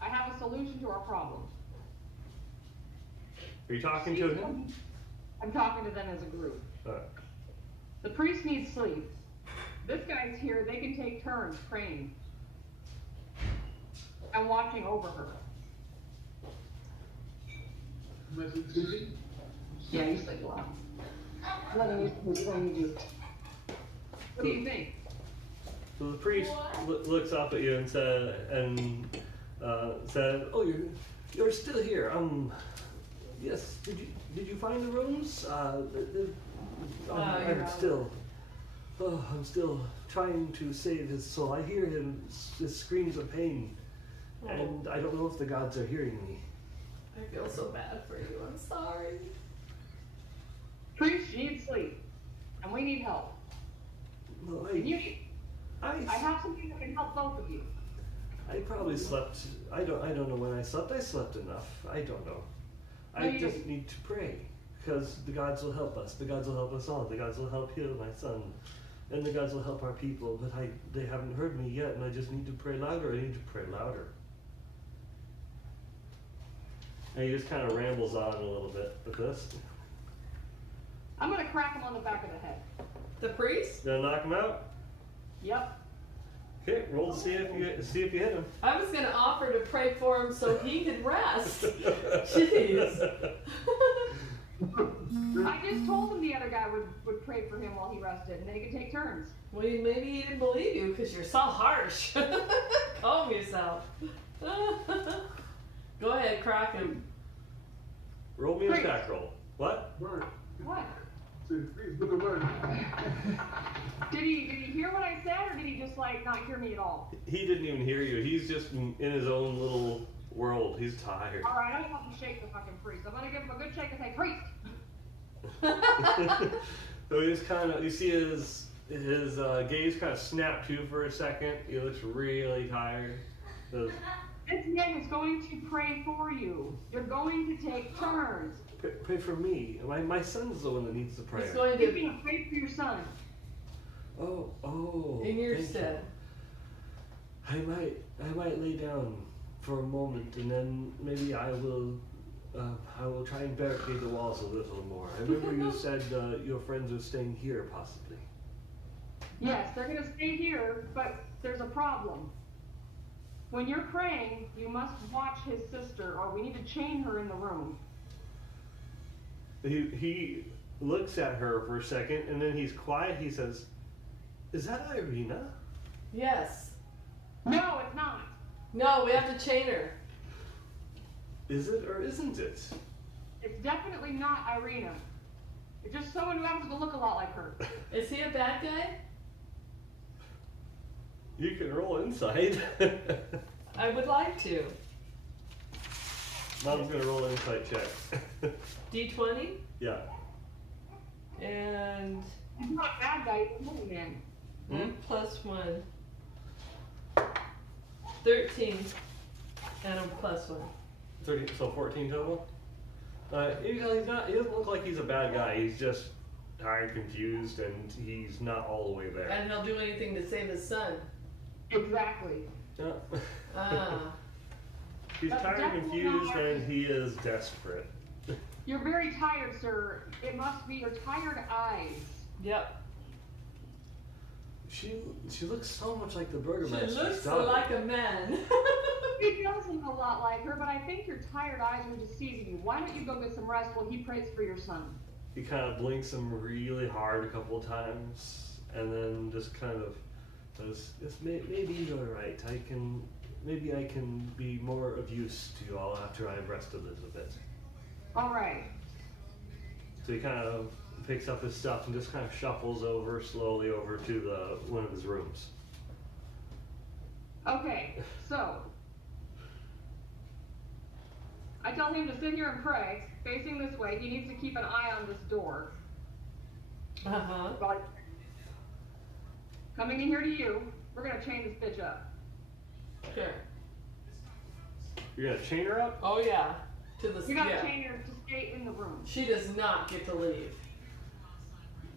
I have a solution to our problem. Are you talking to him? I'm talking to them as a group. The priest needs sleep. This guy's here, they can take turns praying. I'm watching over her. Yeah, you sleep a lot. What do you think? So the priest looks up at you and said, "Oh, you're still here. Yes. Did you find the rooms? I'm still trying to save his soul. I hear his screams of pain, and I don't know if the gods are hearing me." I feel so bad for you. I'm sorry. Priest, you need sleep, and we need help. Well, I have something that can help both of you. I probably slept. I don't know when I slept. I slept enough. I don't know. No, I you just didn't. need to pray, because the gods will help us. The gods will help us all. The gods will help heal my son, and the gods will help our people. But they haven't heard me yet, and I just need to pray louder. I need to pray louder. And he just kind of rambles on a little bit with this. I'm gonna crack him on the back of the head. The priest? Gonna knock him out. Yep. Okay, roll to see if you hit him. I was going to offer to pray for him so he could rest. Jeez. I just told him the other guy would pray for him while he rested, and they could take turns. Well, maybe he didn't believe you because you're so harsh. Calm yourself. Go ahead, crack him. Roll me an attack roll. What? What? Did he hear what I said, or did he just not hear me at all? He didn't even hear you. He's just in his own little world. He's tired. All right, I don't want to shake the fucking priest. I'm gonna give him a good shake and say, "Priest." So he just you see his gaze kind of snap to for a second. He looks really tired. Goes, This man is going to pray for you. You're going to take turns. pray for me. My son's the one that needs the prayer. He's going You're to, going to pray for your son. Oh. in your thank stead. you. I might lay down for a moment, and then maybe I will try and barricade the walls a little more. I remember you said your friends are staying here, possibly. Yes, they're going to stay here, but there's a problem. When you're praying, you must watch his sister, or we need to chain her in the room. He looks at her for a second, and then he's quiet. He says, "Is that Irina?" Yes. No, it's not. No, we have to chain her. Is it or isn't it? It's definitely not Irina. It's just someone who happens to look a lot like her. Is he a bad guy? You can roll insight. I would like to. Mom's gonna roll an insight check. D20 Yeah. and He's not a bad guy, he's a movie man. plus 1. 13 and a plus 1. 30, so 14 total. He doesn't look like he's a bad guy. He's just tired, confused, and he's not all the way there. And he'll do anything to save his son. Exactly. Yeah. Ah. He's That's tired, definitely confused, not- and he is desperate. You're very tired, sir. It must be your tired eyes. Yep. She looks so much like the She burgomaster's looks daughter. like a man. He does look a lot like her, but I think your tired eyes are deceiving you. Why don't you go get some rest while he prays for your son? He kind of blinks him really hard a couple of times, and then just kind of says, "Maybe you're right. Maybe I can be more of use to you all after I've rested a little bit." All right. So he kind of picks up his stuff and just kind of shuffles slowly over to one of his rooms. Okay, so I tell him to sit here and pray, facing this way. He needs to keep an eye on this door. Uh-huh. But coming in here to you, we're gonna chain this bitch up. Sure. You're gonna chain her up? Oh yeah. To the You gotta yeah. chain her to stay in the room. She does not get to leave.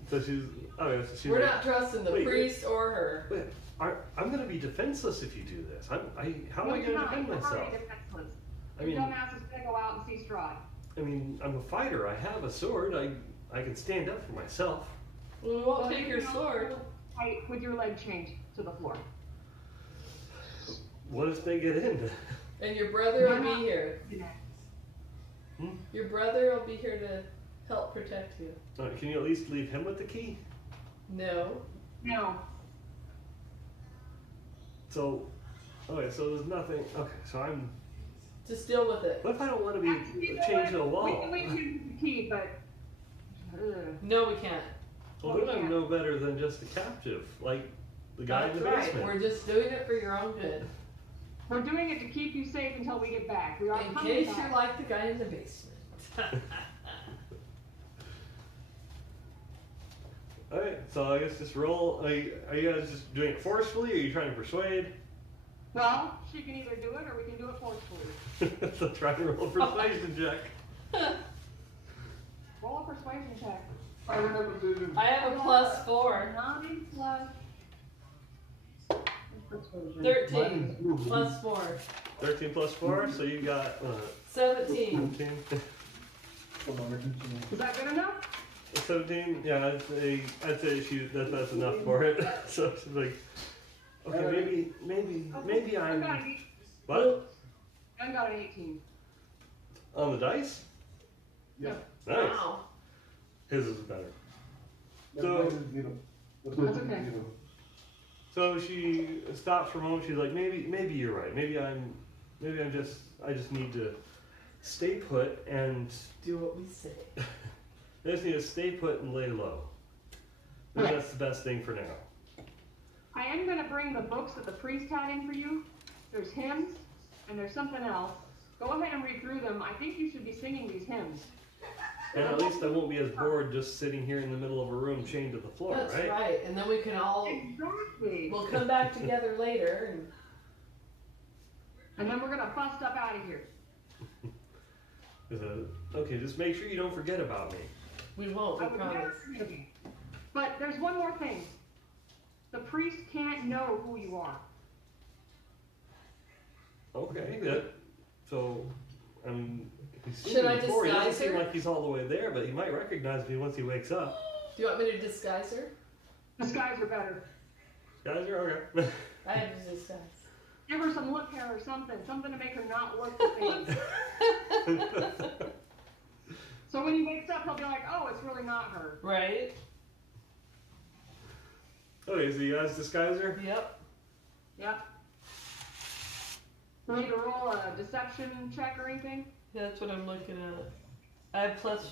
So she's. Oh yeah. So she's We're like, not trusting the Wait, priest or her. Wait, I'm gonna be defenseless if you do this. How am No, I you're gonna not. defend You're myself? already defenseless. I Your mean, dumbass is gonna go out and see Strahd. I mean, I'm a fighter. I have a sword. I can stand up for myself. Well, we won't Well, take you your can sword. also fight with your leg chained to the floor. What if they get in? And your brother will be here. Hmm? Your brother will be here to help protect you. Can you at least leave him with the key? No. No. So, okay, so there's nothing. Okay, so I'm. Just deal with it. What if I don't want to be Actually, you know chained to a what? wall? We can leave you the key, but No, we can't. Well, then I'm no better than just a captive, like the guy That's in the right. basement. We're just doing it for your own good. we're doing it to keep you safe until we get back. We are In coming case back. you're like the guy in the basement. Alright, so I guess just roll. Are you guys just doing it forcefully, or are you trying to persuade? Well, she can either do it or we can do it forcefully. So try to roll a persuasion check. Roll a persuasion check. I don't have a decision. I have a +4. 9 plus persuasion. 13 plus 4. 13 plus 4, so you got 17. 17. Is that good enough? 17, yeah, I'd say that's enough for it. So she's like, okay, maybe I I'm. got an What? I got an 18. On the dice? Yeah. Nice. Wow. His is better. So, That's okay. So she stops for a moment. She's like, maybe you're right. Maybe I just need to stay put and Do what we say. I just need to stay put and lay low. I think that's the best thing for now. I am going to bring the books that the priest had in for you. There's hymns, and there's something else. Go ahead and read through them. I think you should be singing these hymns. And at least I won't be as bored just sitting here in the middle of a room chained to the floor, That's right? right. And then we can all, Exactly. we'll come back together later. And then we're going to bust stuff out of here. Okay, just make sure you don't forget about me. We won't, I we would never promise. forgive you. But there's one more thing. The priest can't know who you are. Okay, good. So, he's seen Should me I before. He doesn't disguise seem her? like he's all the way there, but he might recognize me once he wakes up. Do you want me to disguise her? Disguise are better. Guys, you're okay. I have to disguise. Give her some lip hair or something. Something to make her not look the same. So when he wakes up, he'll be like, oh, it's really not her. Right? Okay, so you guys disguiser? Yep. Yep. Do we need to roll a deception check or anything? That's what I'm looking at. I have plus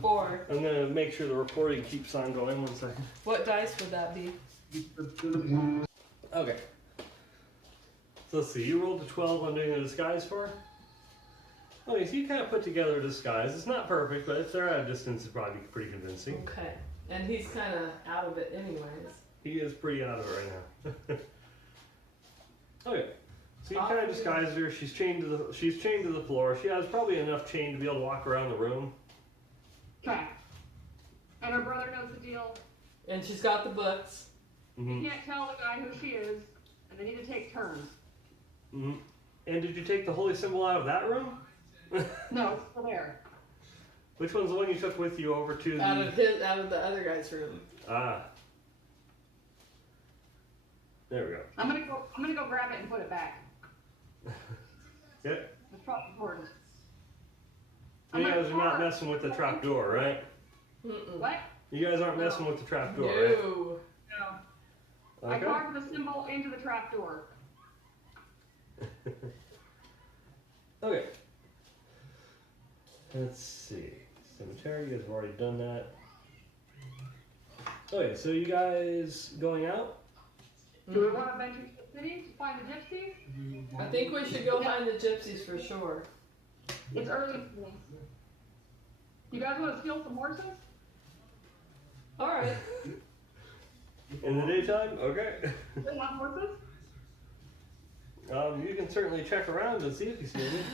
4. I'm gonna make sure the recording keeps on going. 1 second. What dice would that be? Okay. So let's see. You rolled a 12 on doing a disguise for. Okay, so you kind of put together a disguise. It's not perfect, but if they're at a distance, it's probably pretty convincing. Okay. And he's kind of out of it anyways. He is pretty out of it right now. Okay. So you kind of disguised her. She's chained to the floor. She has probably enough chain to be able to walk around the room. Okay. And her brother knows the deal. And she's got the books. Mm-hmm. You can't tell the guy who she is, and they need to take turns. Mm-hmm. And did you take the holy symbol out of that room? No, it's still there. Which one's the one you took with you over to the... Out of the other guy's room. Ah. There we go. I'm gonna go grab it and put it back. Yeah. It's probably important. You guys are not messing with the trap door, right? Mm-mm. What? You guys aren't messing with the trap door, No. right? No. I Okay. carved the symbol into the trap door. Okay. Let's see. Cemetery, you guys have already done that. Okay, so you guys going out? Do we want to venture to the city to find the gypsies? I think we should go find the gypsies for sure. It's early. You guys want to steal some horses? Alright. In the daytime? Okay. They have horses? You can certainly check around and see if you see any.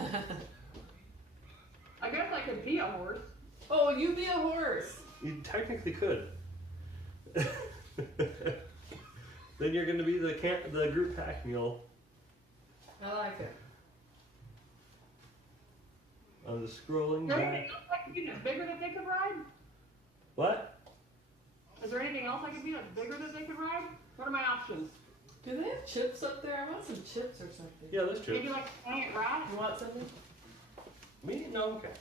I guess I could be a horse. Oh, you be a horse. You technically could. Then you're going to be the group pack mule. I like it. I'm just scrolling Is there back. anything else I could be that's bigger that they could ride? What? Is there anything else I could be that's bigger that they could ride? What are my options? Do they have chips up there? I want some chips or something. Yeah, that's true. Maybe like a giant rat? You want something? Me? No, okay.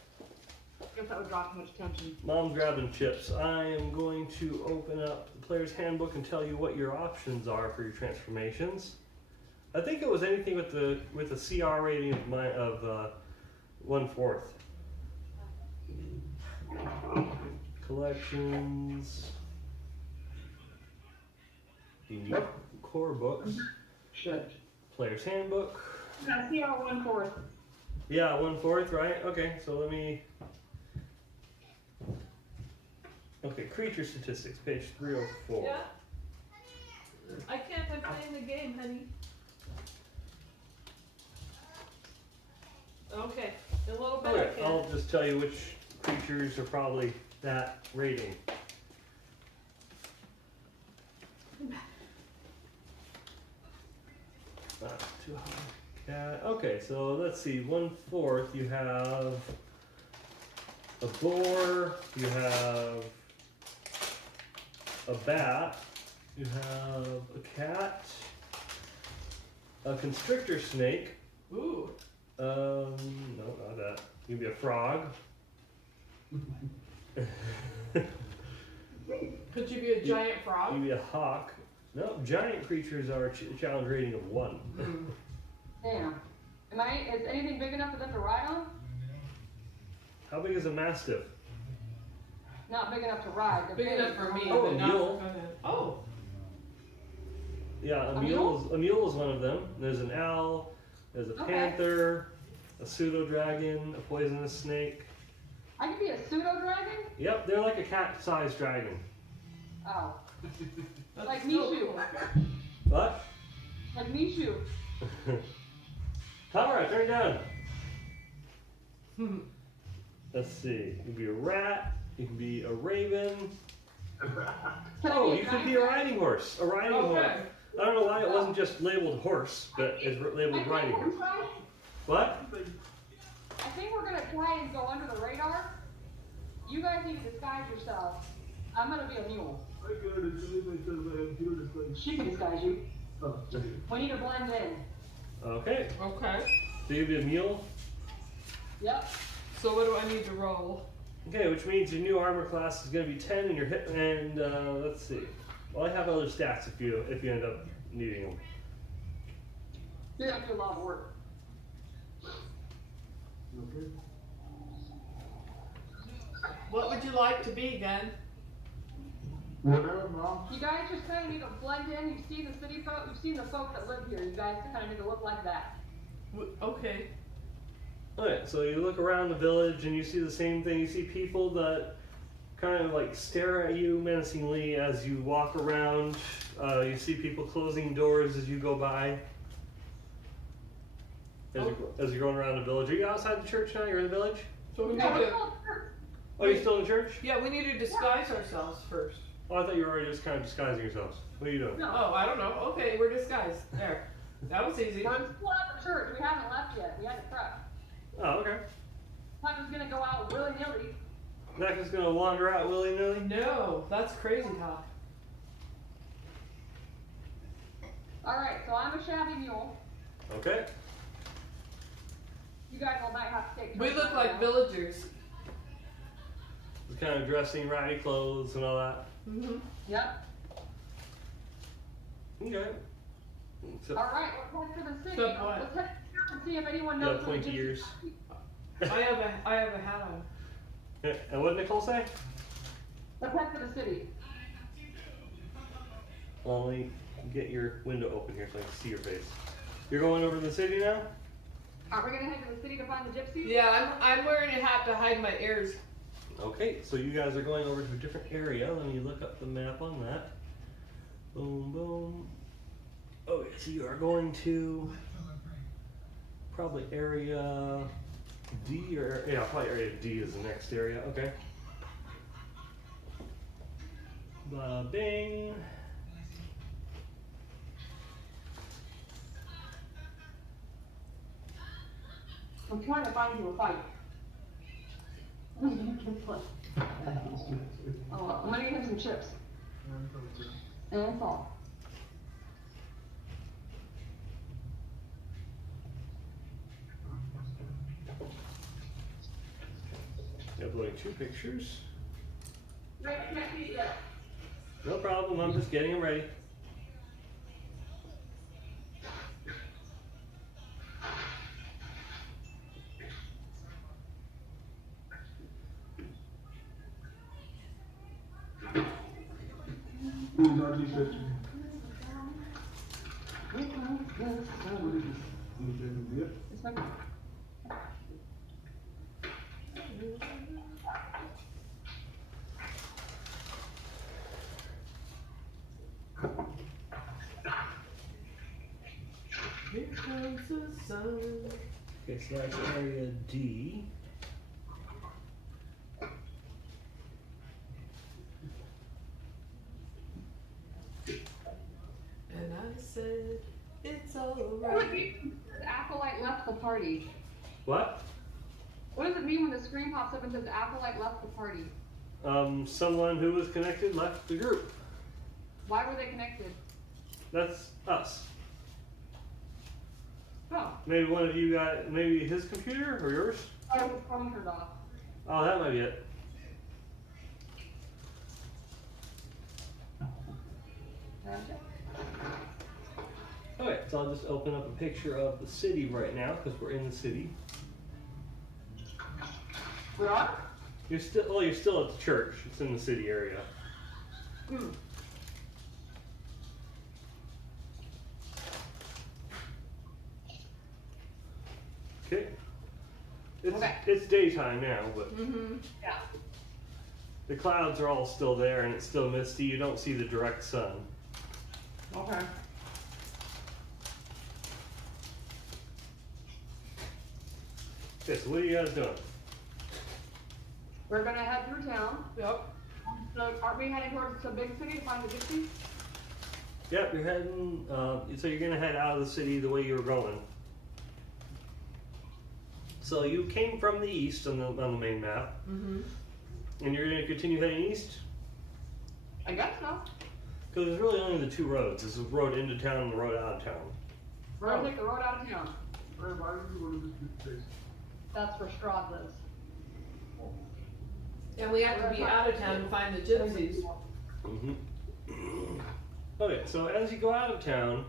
I guess that would draw too much attention. Mom's grabbing chips. I am going to open up the player's handbook and tell you what your options are for your transformations. I think it was anything with a CR rating of 1/4. Collections. Unique core books. Shit. Player's handbook. Yeah, CR 1/4. Yeah, 1/4, right? Okay, so let me. Okay, creature statistics, page 304. Yeah. I can't been playing the game, honey. Okay, a little bit Okay, I can. I'll just tell you which creatures are probably that rating. That's too high. Cat. Okay, so let's see. 1/4, you have a boar, you have a bat, you have a cat, a constrictor snake. Ooh. No, not that. You can be a frog. Could you be a giant You frog? can be a hawk. No, giant creatures are a challenge rating of 1. Damn. Is anything big enough for them to ride on? How big is a mastiff? Not big enough to ride. They're Big enough for me, Oh, but a not mule. for Oh. Yeah, A a mule is one of them. There's an owl, there's a Okay. panther, a pseudo dragon, a poisonous snake. I could be a pseudo dragon? Yep, they're like a cat-sized dragon. Oh. That's Like so Mishu. cool. What? Like Mishu. Alright, turn it down. Let's see. You can be a rat, you can be a raven. Can I Oh, be you a could be a giant riding horse. A riding horse. Okay. I don't know why it wasn't just labeled horse, but it's labeled riding horse. What? I think we're gonna try and go under the radar. You guys need to disguise yourselves. I'm gonna be a mule. She can disguise you. We need to blend in. Okay. Okay. So you'll be a mule? Yep. So what do I need to roll? Okay, which means your new armor class is going to be 10 and your hit, and let's see. Well, I have other stats if you end up needing them. You're gonna do a lot of work. What would you like to be, Gun? Whatever, Mom. You guys just kind of need to blend in. You've seen the city folk. You've seen the folk that live here. You guys kind of need to look like that. Okay. Alright, so you look around the village and you see the same thing. You see people that kind of like stare at you menacingly as you walk around. You see people closing doors as you go by. As you're going around the village. Are you outside the church now? You're in the village? So we need Yeah, to. Oh, you're still in church? Yeah, we need to disguise ourselves first. Oh, I thought you were already just kind of disguising yourselves. What are you doing? No. Oh, I don't know. Okay, we're disguised. There. That was easy. We're still at the church. We haven't left yet. We had to prep. Oh, okay. I'm just gonna go out willy-nilly. Not just gonna wander out willy-nilly? No, that's crazy talk. Alright, so I'm a shabby mule. Okay. You guys all might have to take We turns look right like now. villagers. Just kind of dressing ratty clothes and all that. Mm-hmm. Yep. Okay. So, Alright, let's head for the city. Good point. Let's head and see if anyone yeah, knows where the pointy gypsies ears. I have a hat on. Yeah, and what did Nicole say? Let's head for the city. Only get your window open here so I can see your face. You're going over to the city now? Aren't we gonna head to the city to find the gypsies? Yeah, I'm wearing a hat to hide my ears. Okay, so you guys are going over to a different area. Let me look up the map on that. Boom, boom. Okay, so you are going to probably area D or, yeah, probably area D is the next area. Okay. Bada bing. I'm trying to find you a fight. Oh, I'm gonna get him some chips. And that's all. Uploading 2 pictures. Right, can't eat yet. No problem, I'm just getting them ready. Who's not these pictures? It's like- Here comes the sun. Okay, so that's area D. And I said, it's What alright. does Acolyte left the party? What? What does it mean when the screen pops up and says Acolyte left the party? Someone who was connected left the group. Why were they connected? That's us. Oh, Maybe one of you got, maybe his computer or yours? I was phone turned off. Oh, that might be it. Okay, so I'll just open up a picture of the city right now because we're in the city. We are? You're still at the church. It's in the city area. Hmm. Okay. It's Okay. it's daytime now, but Mm-hmm. Yeah. the clouds are all still there and it's still misty. You don't see the direct sun. Okay. Okay, so what are you guys doing? We're gonna head through town. Yep. So aren't we heading towards the big city to find the gypsies? Yep, you're heading. So you're gonna head out of the city the way you were going. So you came from the east on the main map, Mm-hmm. and you're gonna continue heading east. I guess so. Because there's really only the 2 roads. There's the road into town and the road out of town. We're gonna take the road out of town. Why did you go to this big place? That's where Strahd lives. And we have to be out of town to find the gypsies. Mm-hmm. Okay, so as you go out of town,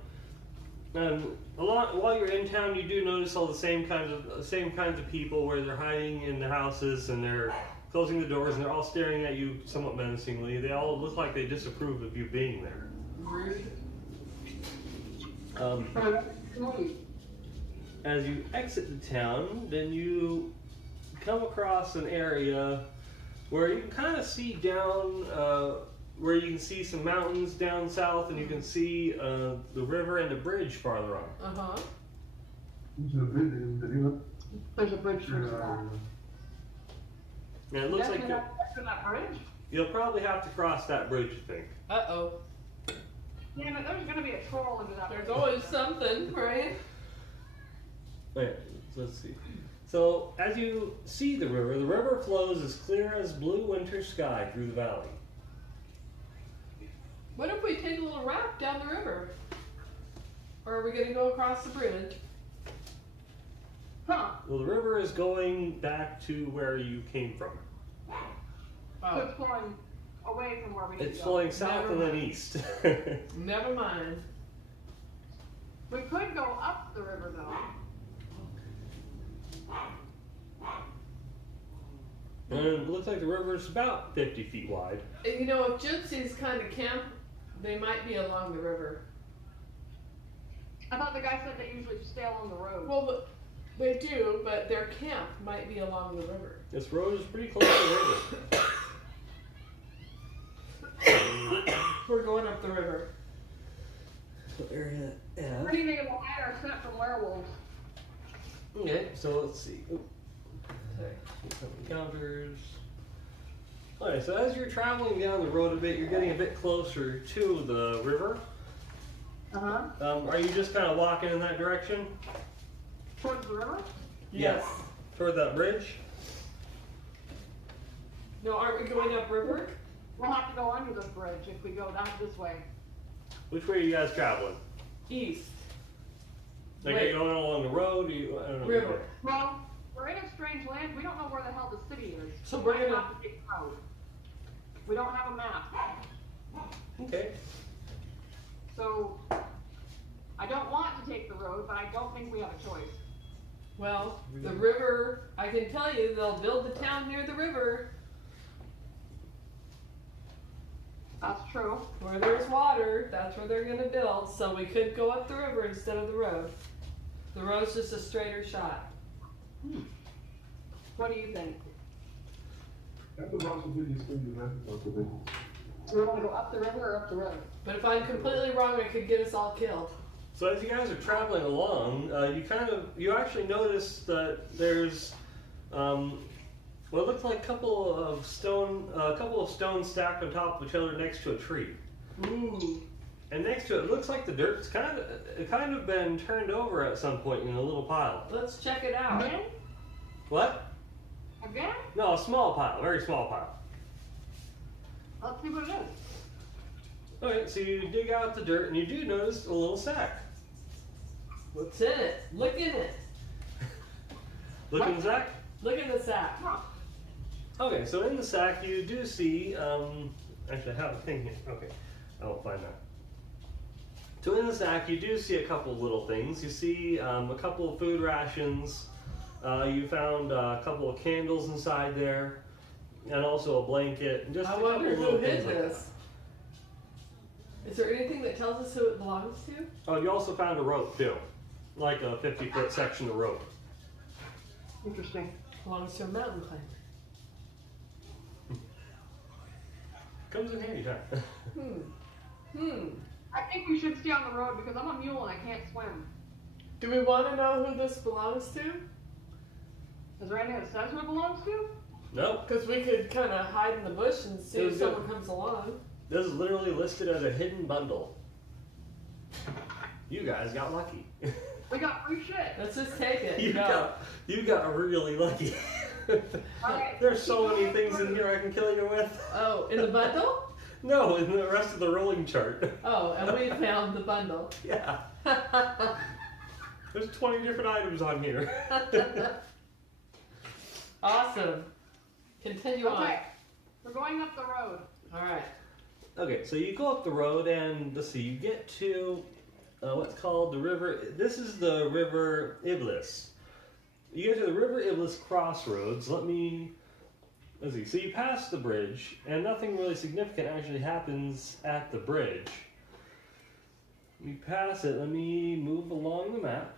while you're in town, you do notice all the same kinds of people where they're hiding in the houses and they're closing the doors, and they're all staring at you somewhat menacingly. They all look like they disapprove of you being there. Rude. As you exit the town, then you come across an area where you can kind of see down, where you can see some mountains down south, and you can see the river and the bridge farther on. Uh-huh. There's a bridge towards that. And it looks like After that bridge? you'll probably have to cross that bridge, I think. Uh-oh. Damn it, there's gonna be a troll into that There's bridge. always something, right? Wait, let's see. So, as you see the river flows as clear as blue winter sky through the valley. What if we take a little raft down the river? Or are we going to go across the bridge? Huh. Well, the river is going back to where you came from. So Oh, it's flowing away from where we need It's to go. flowing south Never and then mind. east. never mind. We could go up the river though. And it looks like the river is about 50 feet wide. You know, if gypsies kind of camp, they might be along the river. I thought the guy said they usually stay along the road. Well, they do, but their camp might be along the river. This road is pretty close to the river. We're going up the river. Area F. Where do you think it'll hide our scent from werewolves? Okay, so let's see. Ooh, Sorry. some encounters. Alright, so as you're traveling down the road a bit, you're getting a bit closer to the river. Uh-huh. Are you just kind of walking in that direction? Towards the river? Yes. Toward that bridge? No, aren't we going up river? We'll have to go under the bridge if we go down this way. Which way are you guys traveling? East. Like, are Wait. you going along the road? Or I don't know. River. Well, we're in a strange land. We don't know where the hell the city is. So We we're might gonna- have to take the road. We don't have a map. Okay. So, I don't want to take the road, but I don't think we have a choice. Well, the river, I can tell you, they'll build the town near the river. That's true. Where there's water, that's where they're gonna build, so we could go up the river instead of the road. The road's just a straighter shot. What do you think? That's a possibility, still you have a possibility. Do we want to go up the river or up the road? But if I'm completely wrong, it could get us all killed. So as you guys are traveling along, you actually notice that there's what looks like a couple of stones stacked on top of each other next to a tree. Ooh. And next to it, it looks like the dirt's kind of been turned over at some point in a little pile. Let's check it out. Again? What? Again? No, a small pile, very small pile. Let's see what it is. Okay, so you dig out the dirt and you do notice a little sack. What's in it? Look in it. Look in the sack. Look in the sack. Huh. Okay, so in the sack you do see, actually I have a thing here. Okay, I won't find that. So in the sack you do see a couple little things. You see a couple of food rations. You found a couple of candles inside there, and also a blanket. And just I a couple wonder of who little hid things like that. this. Is there anything that tells us who it belongs to? Oh, you also found a rope too, like a 50-foot section of rope. Interesting. Belongs to a mountain climber. Comes in handy, huh? I think we should stay on the road because I'm a mule and I can't swim. Do we want to know who this belongs to? Is there anything that says who it belongs to? Nope. Because we could kind of hide in the bush and see It if was someone comes along. This is literally listed as a hidden bundle. You guys got lucky. We got free shit. Let's just take it. You Go. got really lucky. Alright. There's so many things in here I can kill you with. Oh, in the bundle? No, in the rest of the rolling chart. Oh, and we found the bundle. Yeah. There's 20 different items on here. Awesome. Continue on. Okay. We're going up the road. All right. Okay, so you go up the road and let's see, you get to what's called the river. This is the River Iblis. You get to the River Iblis crossroads. Let me let's see. So you pass the bridge, and nothing really significant actually happens at the bridge. We pass it. Let me move along the map.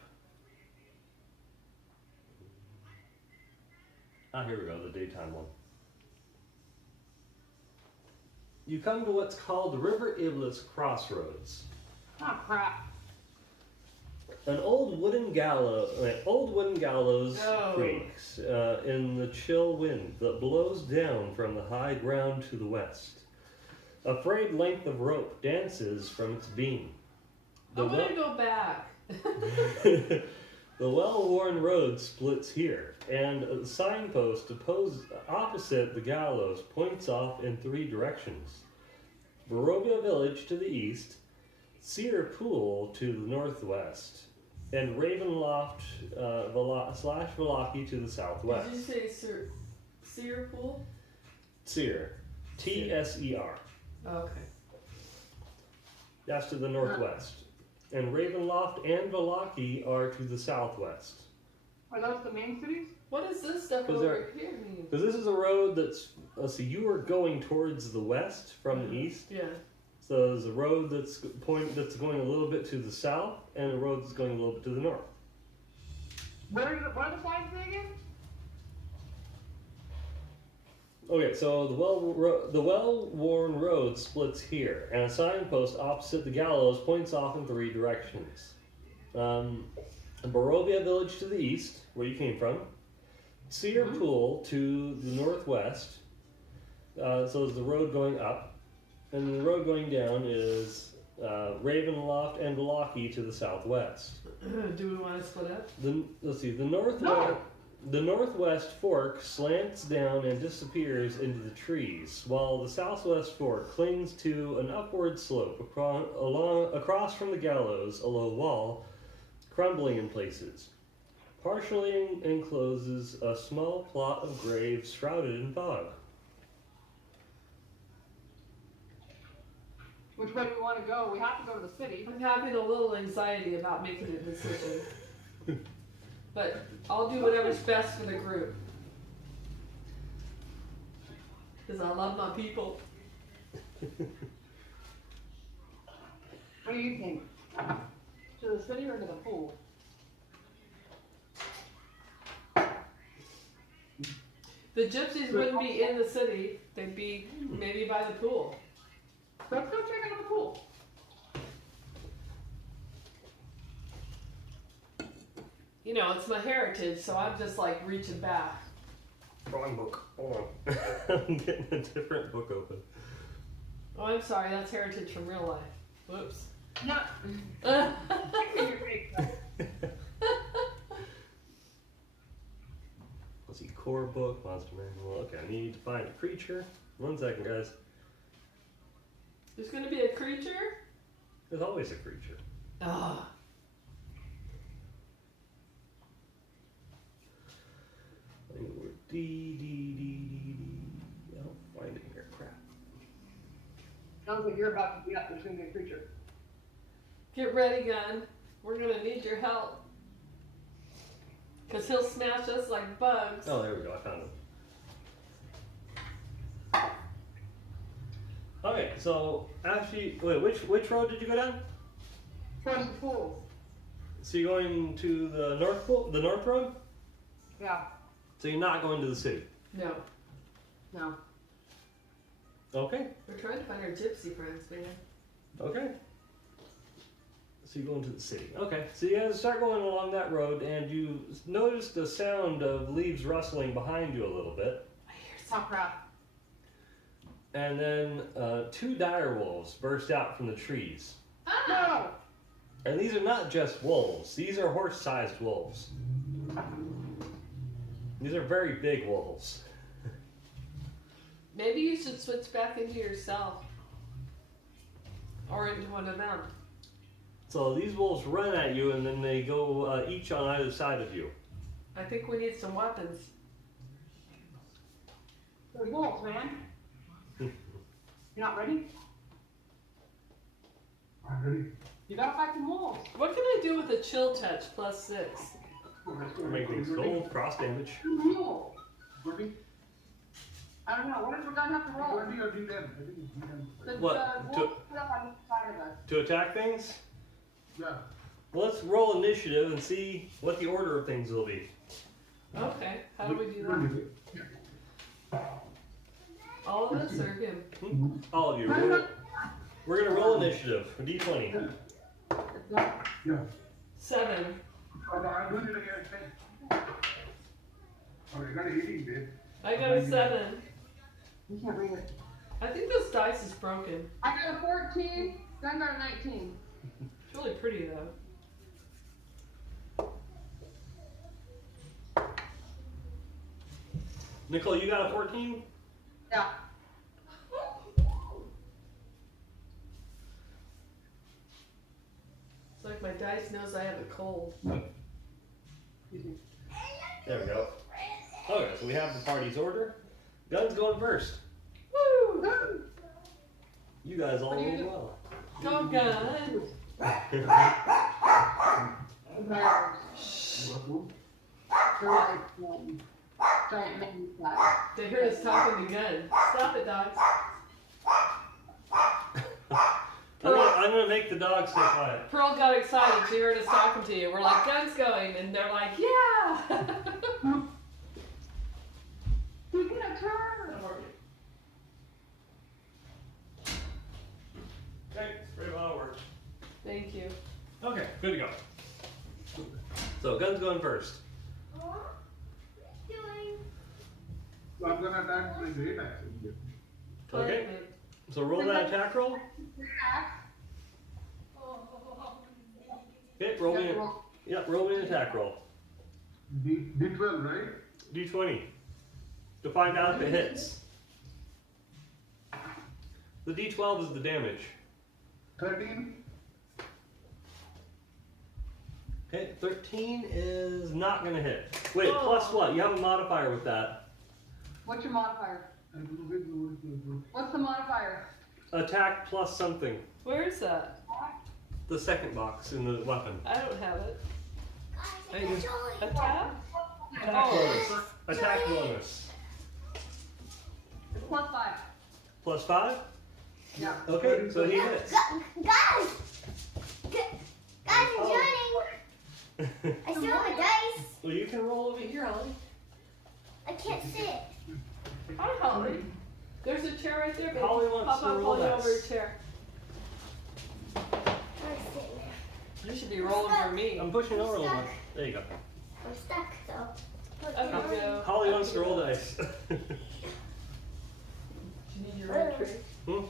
Ah, here we go, the daytime one. You come to what's called the River Iblis Crossroads. Oh, crap. An old wooden gallows creaks in the chill wind that blows down from the high ground to the west. A frayed length of rope dances from its beam. I want to go back. The well-worn road splits here, and a signpost opposite the gallows points off in 3 directions. Barovia Village to the east, Seer Pool to the northwest, and Ravenloft / Vallaki to the southwest. Did you say Seer Pool? Seer. T-S-E-R. Okay. That's to the northwest. And Ravenloft and Vallaki are to the southwest. Are those the main cities? What does this stuff over here mean? Because this is a road that's, let's see, you are going towards the west from the east. Yeah. So there's a road that's going a little bit to the south, and a road that's going a little bit to the north. What are the signs again? Okay, so the well-worn road splits here, and a signpost opposite the gallows points off in 3 directions. Barovia Village to the east, where you came from. Seer Pool to the northwest. So there's the road going up, and the road going down is Ravenloft and Vallaki to the southwest. Do we want to split up? Let's see, the northwest fork slants down and disappears into the trees, while the southwest fork clings to an upward slope across from the gallows, a low wall, crumbling in places. Partially encloses a small plot of graves shrouded in fog. Which way do we want to go? We have to go to the city. I'm having a little anxiety about making a decision. But I'll do whatever's best for the group. Because I love my people. What do you think? To the city or to the pool? The gypsies wouldn't be in the city. They'd be maybe by the pool. Let's go check out the pool. You know, it's my heritage, so I'm just like reaching back. Wrong book. Hold on. I'm getting a different book open. Oh, I'm sorry. That's heritage from real life. Whoops. No. Let's see, core book, monster manual. Okay, I need to find a creature. 1 second, guys. There's going to be a creature? There's always a creature. Ah. I think the word D. I don't find it here. Crap. Sounds like you're about to be up. There's going to be a creature. Get ready, gun. We're going to need your help. Because he'll smash us like bugs. Oh, there we go. I found him. Okay, so actually, wait, which road did you go down? Towards the pool. So you're going to the north pool, the north road? Yeah. So you're not going to the city? No. No. Okay. We're trying to find our gypsy friends, man. Okay. So you're going to the city. Okay. So you guys start going along that road, and you notice the sound of leaves rustling behind you a little bit. I hear Oh, something. crap. And then 2 dire wolves burst out from the trees. No! And these are not just wolves. These are horse-sized wolves. These are very big wolves. Maybe you should switch back into yourself. Or into one of them. So these wolves run at you, and then they go each on either side of you. I think we need some weapons. There's wolves, man. You're not ready? I'm ready. You gotta fight some wolves. What can I do with a chill touch +6? Make things cold, cross damage. Wolves. Ready? I don't know. What is we're gonna have to roll? 20 or D10? I think it's D10. The What? wolf put up on each side of us. To attack things? Yeah. Well, let's roll initiative and see what the order of things will be. Okay. How do we do that? All of us or him? All of you. We're gonna roll initiative. A D20. It's not. Yeah. 7. Oh, no, I'm doing it again. Oh, you got 18, babe. I got a 7. You can't read it. I think this dice is broken. I got a 14. Then got a 19. It's really pretty though. Nicole, you got a 14? Yeah. It's like my dice knows I have a cold. There we go. Okay, so we have the party's order. Guns going first. Woo! You guys all What do you rolled do? well. Go gun! They're like giant man size. They heard us talking to gun. Stop it, dogs. I'm gonna make the dogs stay quiet. Pearl got excited. She heard us talking to you. We're like, gun's going. And they're like, yeah! You get a turn. Okay, very well worked. Thank you. Okay, good to go. So, guns going first. So I'm gonna attack the great action. Okay, so roll that attack roll. Okay, roll me. Yep, roll me an attack roll. D12, right? D20. To find out if it hits. The D12 is the damage. 13. Okay, 13 is not gonna hit. Wait, Oh. plus what? You have a modifier with that. What's your modifier? What's the modifier? Attack plus something. Where is that? The second box in the weapon. I don't have it. Hey, Attack? Attack Oh. bonus. Attack bonus. It's +5. Plus 5? Yeah. Okay, so he hits. Guys, I'm joining. I still have a dice. Well, you can roll over here, Ollie. I can't sit. Hi, Holly. There's a chair right there, baby. Holly wants Pop to up, roll Holly dice. over a chair. I'm sitting there. You should be rolling for me. I'm pushing over a little bit. There you go. I'm stuck though. Up you go. Holly wants to roll dice. Do you need your red tray? Hmm?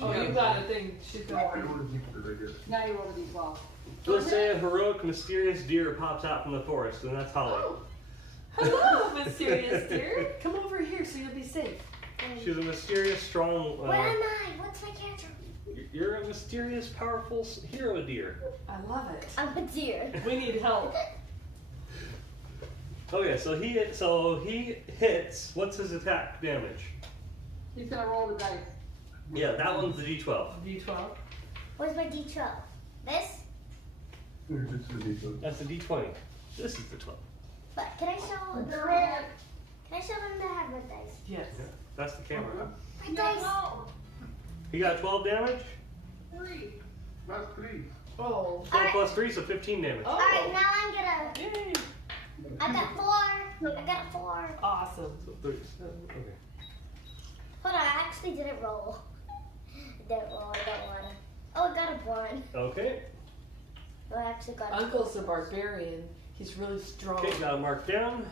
Oh, you got a thing. She's got one. Now you roll the D12. Let's say a heroic, mysterious deer pops out from the forest, and that's Holly. Oh. Hello, mysterious dear. Come over here so you'll be safe. She's a mysterious, strong. Where am I? What's my character? You're a mysterious, powerful hero deer. I love it. I'm a deer. We need help. Okay, so he hits. What's his attack damage? He's gonna roll the dice. Yeah, that one's the D12. D12. Where's my D12? This? That's the D20. This is the 12. But can I show them? Can I show them that I have red dice? Yes. Yeah, that's the camera. Red dice. He got 12 damage? 3. Plus 3. Oh. 12 plus 3, so 15 damage. Oh. Alright, now I'm gonna. Yay. I got 4. I got a 4. Awesome. So 37, okay. Hold on, I actually didn't roll. I didn't roll, I got 1. Oh, I got a 1. Okay, Oh, I actually got a Uncle's a barbarian. He's really strong. okay, got it marked down.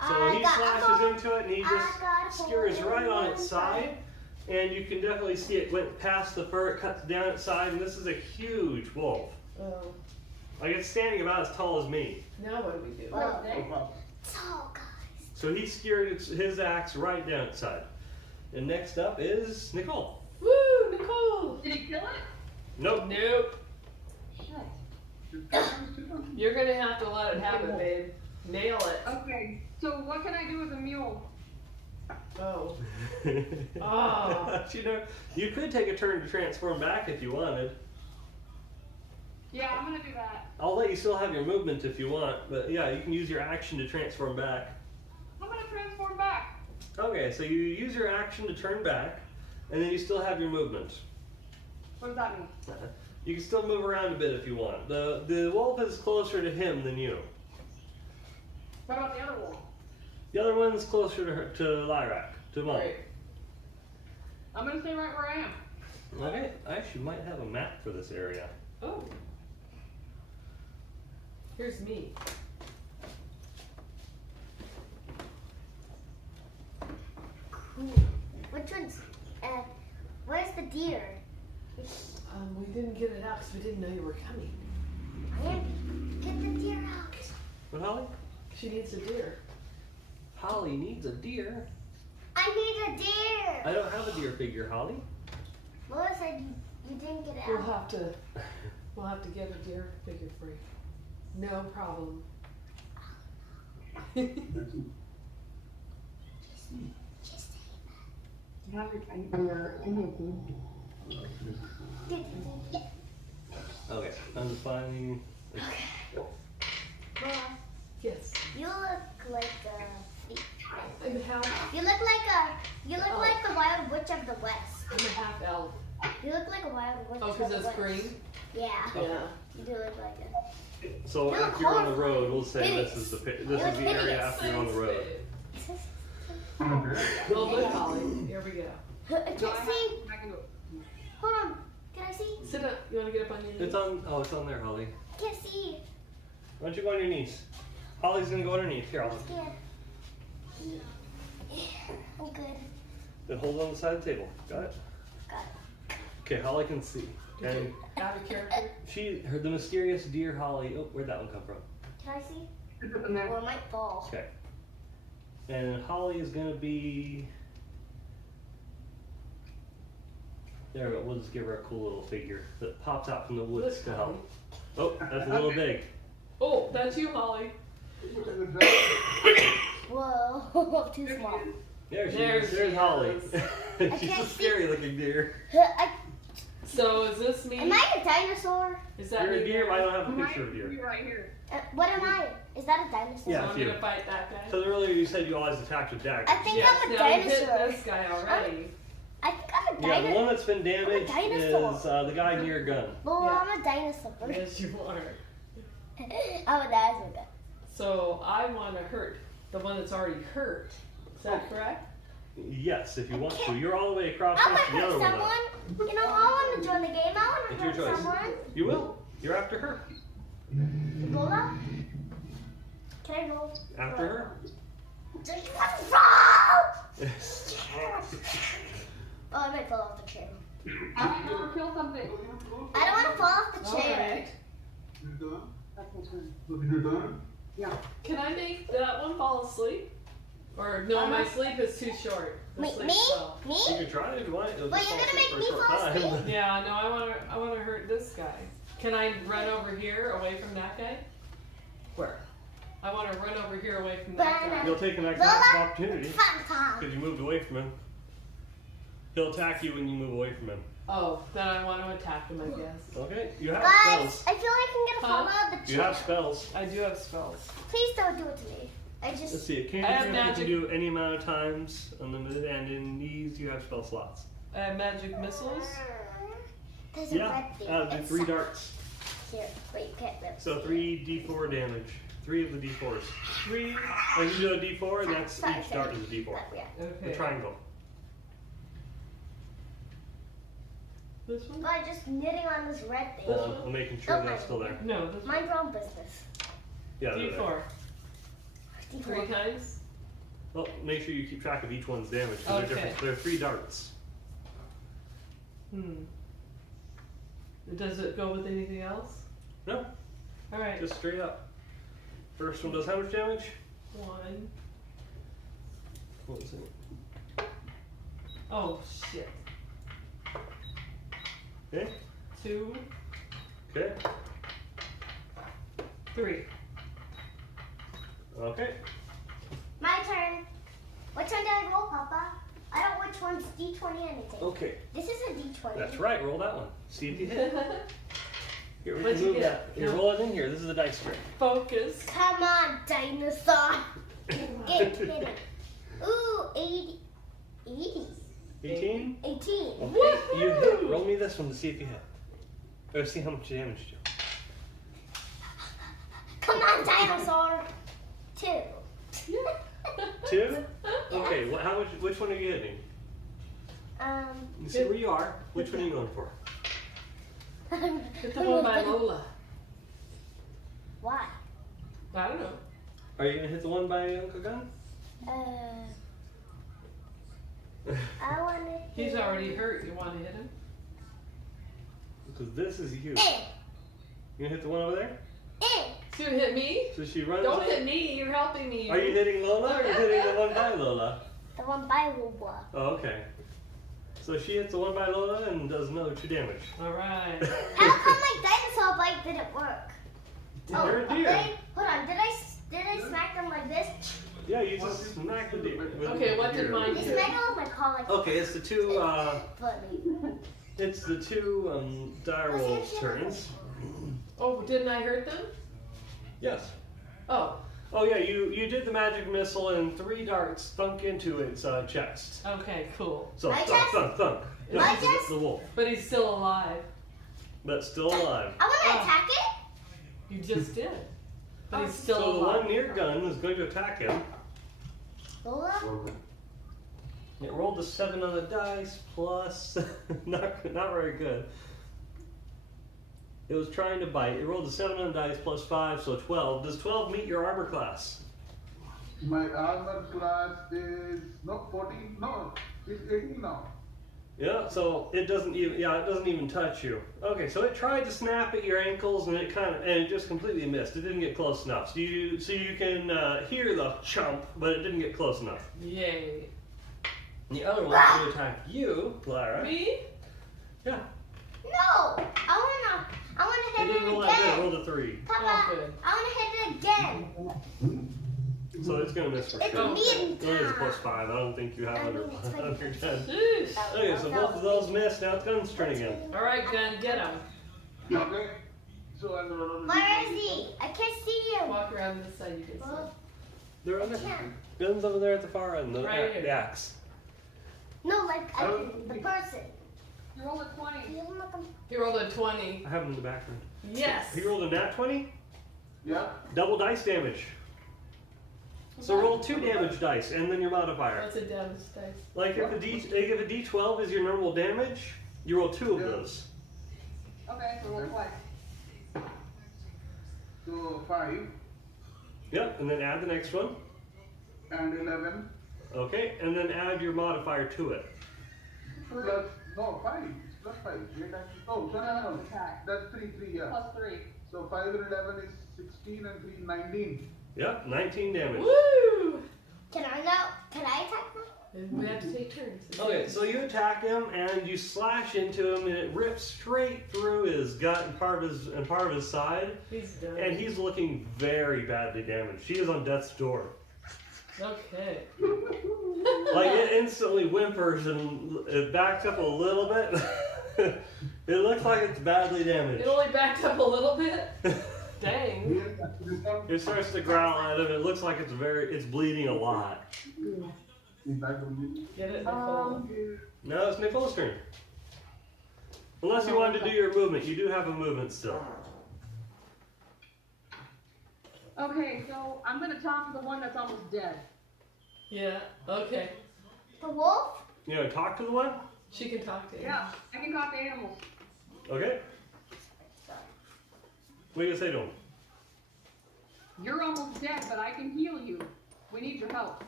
So I he got slashes four. into it and he I just got skewers 4 right on on its one side. And you can definitely see it went past the fur, it cuts down its side, and this is a huge wolf. Oh. Like it's standing about as tall as me. Now what do we do? Well, tall guys. So he skewered his axe right down its side. And next up is Nicole. Woo, Nicole. did he kill it? Nope. Nope. Shit. You're gonna have to let it happen, babe. Nail it. Okay, so what can I do with a mule? Oh. Oh. You know, you could take a turn to transform back if you wanted. Yeah, I'm gonna do that. I'll let you still have your movement if you want, but yeah, you can use your action to transform back. I'm gonna transform back. Okay, so you use your action to turn back, and then you still have your movement. What does that mean? You can still move around a bit if you want. The wolf is closer to him than you. What about the other wolf? The other one's closer to her, to Lyrak, to Mom. Right. I'm gonna stay right where I am. Okay, I actually might have a map for this area. Oh. Here's me. Cool. Which one's, where's the deer? We didn't get it out because we didn't know you were coming. Get the deer out. What, Holly? She needs a deer. Holly needs a deer. I need a deer. I don't have a deer figure, Holly. Lola said you didn't get it We'll out. have to get a deer figure for you. No problem. Just You have your Indian Okay, I'm just finding. Lola, Yes. you look like a. I'm half. You look like the Wild Witch of the West. I'm a half elf. You look like a Wild Witch Oh, of because the it's West. green. Yeah, Yeah. you do look like it. So You look after you're on the horrifying. road, we'll say this is the Hideous. area Hideous. after you're on the road. Well, look, Holly. Here we go. I can't see. I can do it. Hold on. Can I see? Sit up. You want to get up on your knees? It's on. Oh, it's on there, Holly. I can't see. Why don't you go on your knees? Holly's gonna go underneath. Here, I'm I'll scared. Yeah, I'm good. then hold on the side of the table. Got it? Got it. Okay, Holly can see. Did And you out of character? she heard the mysterious deer Holly. Oh, where'd that one come from? Can I see? Put it in there. Or it might fall. Okay. And Holly is gonna be. There we go. We'll just give her a cool little figure that pops out from the woods Look, to Holly. help. Oh, that's a little big. Oh, that's you, Holly. Whoa, too small. There she There is. she There's Holly. is. She's can't a scary looking deer. So is this me? Am I a dinosaur? Is that You're a me? deer. I don't have a Might picture of a be deer. right here. What am I? Is that a dinosaur? Yeah. So I'm you. gonna fight that guy. So earlier you said you always attacked with daggers. I think Yes, I'm a now you hit dinosaur. this guy already. I think I'm a Yeah, the dinosaur. one that's been damaged dinosaur. is the guy near your gun. Well, Yeah. I'm a dinosaur. Yes, you are. I'm a dinosaur. So I want to hurt the one that's already hurt. Is that correct? Yes, if you want to. You're all the way across I want from to the hurt other one. someone. You know, I want to join the game. I want It's to your hurt choice. someone. You will. You're after her. Lola? Can I roll? After her. Just roll! Oh, I might fall off the chair. I might never kill something. I don't want to fall off the All chair. right. You done? That's my turn. You done? Yeah. Can I make that one fall asleep? Or no, my sleep is too short. The Me? sleep Me? spell. You Me? can try it if you want. It'll Well, just you're fall gonna asleep make for a me short fall time. asleep? Yeah, no, I want to hurt this guy. Can I run over here away from that guy? Where? I want to run over here away from that guy. You'll take an attack Lola? of opportunity Fun because you moved away from him. He'll attack you when you move away from him. Oh, then I want to attack him, I guess. Okay, you have Guys, spells. I feel like I'm gonna fall Huh? out of the You chair. have spells. I do have spells. Please don't do it to me. I Let's just. see, a I have cantrip you magic. can do any amount of times, unlimited, and in these you have spell slots. I have magic missiles. There's a Yeah, red thing. do It's 3 darts. Here, wait, you can't rip. So 3d4 damage. 3 of the d4s. 3. And you do a d4, and that's Sorry, each dart is a d4. Yeah. The Okay. triangle. This one? By just knitting on this red thing. I'm making sure that's still there. No, this one. Mind your own business. Yeah, they're there. D4. 3 D4. times? Well, make sure you keep track of each one's damage because Okay. they're different. There are 3 darts. Does it go with anything else? No, Alright. just straight up. First one does how much damage? 1. What was it? Oh, shit. Okay. 2. Okay. 3. Okay. My turn. What turn did I roll, Papa? I don't know which one's D20 anything. Okay. This is a D20. That's right. Roll that one. See if you hit. Here, we What'd can you move get? that. Here, roll it in here. This is a dice tray. Focus. Come on, dinosaur. Get hit it. Ooh, 80. 80. 18? 18. Okay, you hit. Roll me this one to see if you hit. Or see how much damage you do. Come on, dinosaur. 2. 2? Okay, how much? Which one are you hitting? You see where you are. Which one are you going for? Hit the one by Lola. Why? I don't know. Are you gonna hit the one by Uncle Gun? I want to. He's already hurt. You want to hit him? Because this is you. Eh, You gonna hit the one over there? eh. So you hit me? So she runs. Don't hit me. You're helping me. Are you hitting Lola or are you hitting the one by Lola? The one by Lola. Oh, okay. So she hits the one by Lola and does another 2 damage. All right. How come my dinosaur bite didn't work? You're a deer. Hold on. Did I smack them like this? Yeah, you just smacked the deer. with Okay, the what did deer. mine I do? smacked it with my claw like Okay, it's the 2. funny. It's the 2 dire wolves' turns. Oh, didn't I hurt them? Yes. Oh, Oh yeah, you did the magic missile and 3 darts thunk into its chest. okay, cool. So My thunk, chest? thunk, thunk. No, My it's chest? the wolf, But he's still alive. but still alive. I want to attack it. You just did. But he's still So the alive. one near gun is going to attack him. Lola? It rolled a 7 on the dice plus not very good. It was trying to bite. It rolled a 7 on the dice plus 5, so 12. Does 12 meet your armor class? My armor class is no 14. No, it's 18 now. Yeah, so it doesn't even touch you. Okay, so it tried to snap at your ankles and it just completely missed. It didn't get close enough. So you can hear the chomp, but it didn't get close enough. Yay. The other one's going to attack you, Clara. Me? Yeah. No! I wanna It hit didn't it roll that good. It again. rolled a 3. Oh, Papa, good. I wanna hit it again. So it's going to miss for It's sure. meeting It is a time. plus 5. I don't think you have I under mean, it's like- 110. Sheesh. Okay, so both of those missed. Now it's Gun's turn again. All right, Gun, get him. Okay. So I'm gonna. Where is he? I can't see you. Walk around this side, you can see. Well, They're on I there. can't. Gun's over there at the far end. Right here. The axe. No, like the person. You rolled a 20. He doesn't look like He rolled a 20. I have him in the background. Yes. He rolled a nat 20. Yeah. Double dice damage. So roll 2 damage dice and then your modifier. What's a damage dice? Like if a D12 is your normal damage, you roll 2 of Yeah. those. Okay, so roll twice. So 5 Yep, and then add the next one. and 11 Okay, and then add your modifier to it. plus no 5 plus 5. Oh, sorry, no. Attack. That's 3, yeah. Plus 3. So 5 and 11 is 16 and 3 19. Yep, 19 damage. Woo! Can I attack him? We have to take turns. Okay, so you attack him and you slash into him, and it rips straight through his gut and part of his side, He's done. and he's looking very badly damaged. He is on death's door. Okay. Like it instantly whimpers and it backs up a little bit. It looks like it's badly damaged. It only backed up a little bit? Dang. It starts to growl at him. It looks like it's bleeding a lot. Get it, Nicole? Now it's Nicole's turn. Unless you wanted to do your movement, you do have a movement still. Okay, so I'm gonna talk to the one that's almost dead. Yeah, okay. The wolf? You know, talk to the one. She can talk to you. Yeah, I can talk to animals. Okay. What are you gonna say to him? You're almost dead, but I can heal you. We need your help.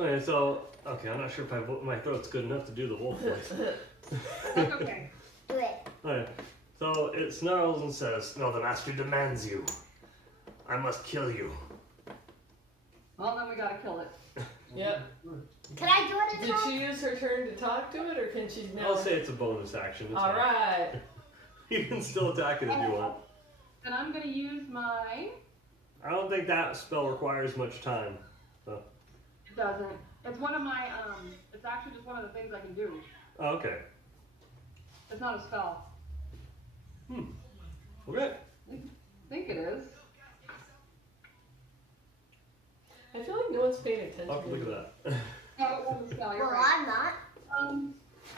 Okay, so I'm not sure if my throat's good enough to do the wolf voice. That's okay. Do it. Okay, so it snarls and says, "No, the master demands you. I must kill you." Well, then we gotta kill it. Yep. Can I do it Did attack? she use her turn to talk to it, or can she now? I'll say it's a bonus action. It's All fine. right. You can still attack it if you want. Then I'm gonna use my. I don't think that spell requires much time. It doesn't. It's one of my. It's actually just one of the things I can do. Oh, okay. It's not a spell. Okay. I think it is. I feel like no one's paying attention. I'll have to look at that. Oh, it wasn't spell, you're Well, right. I'm not.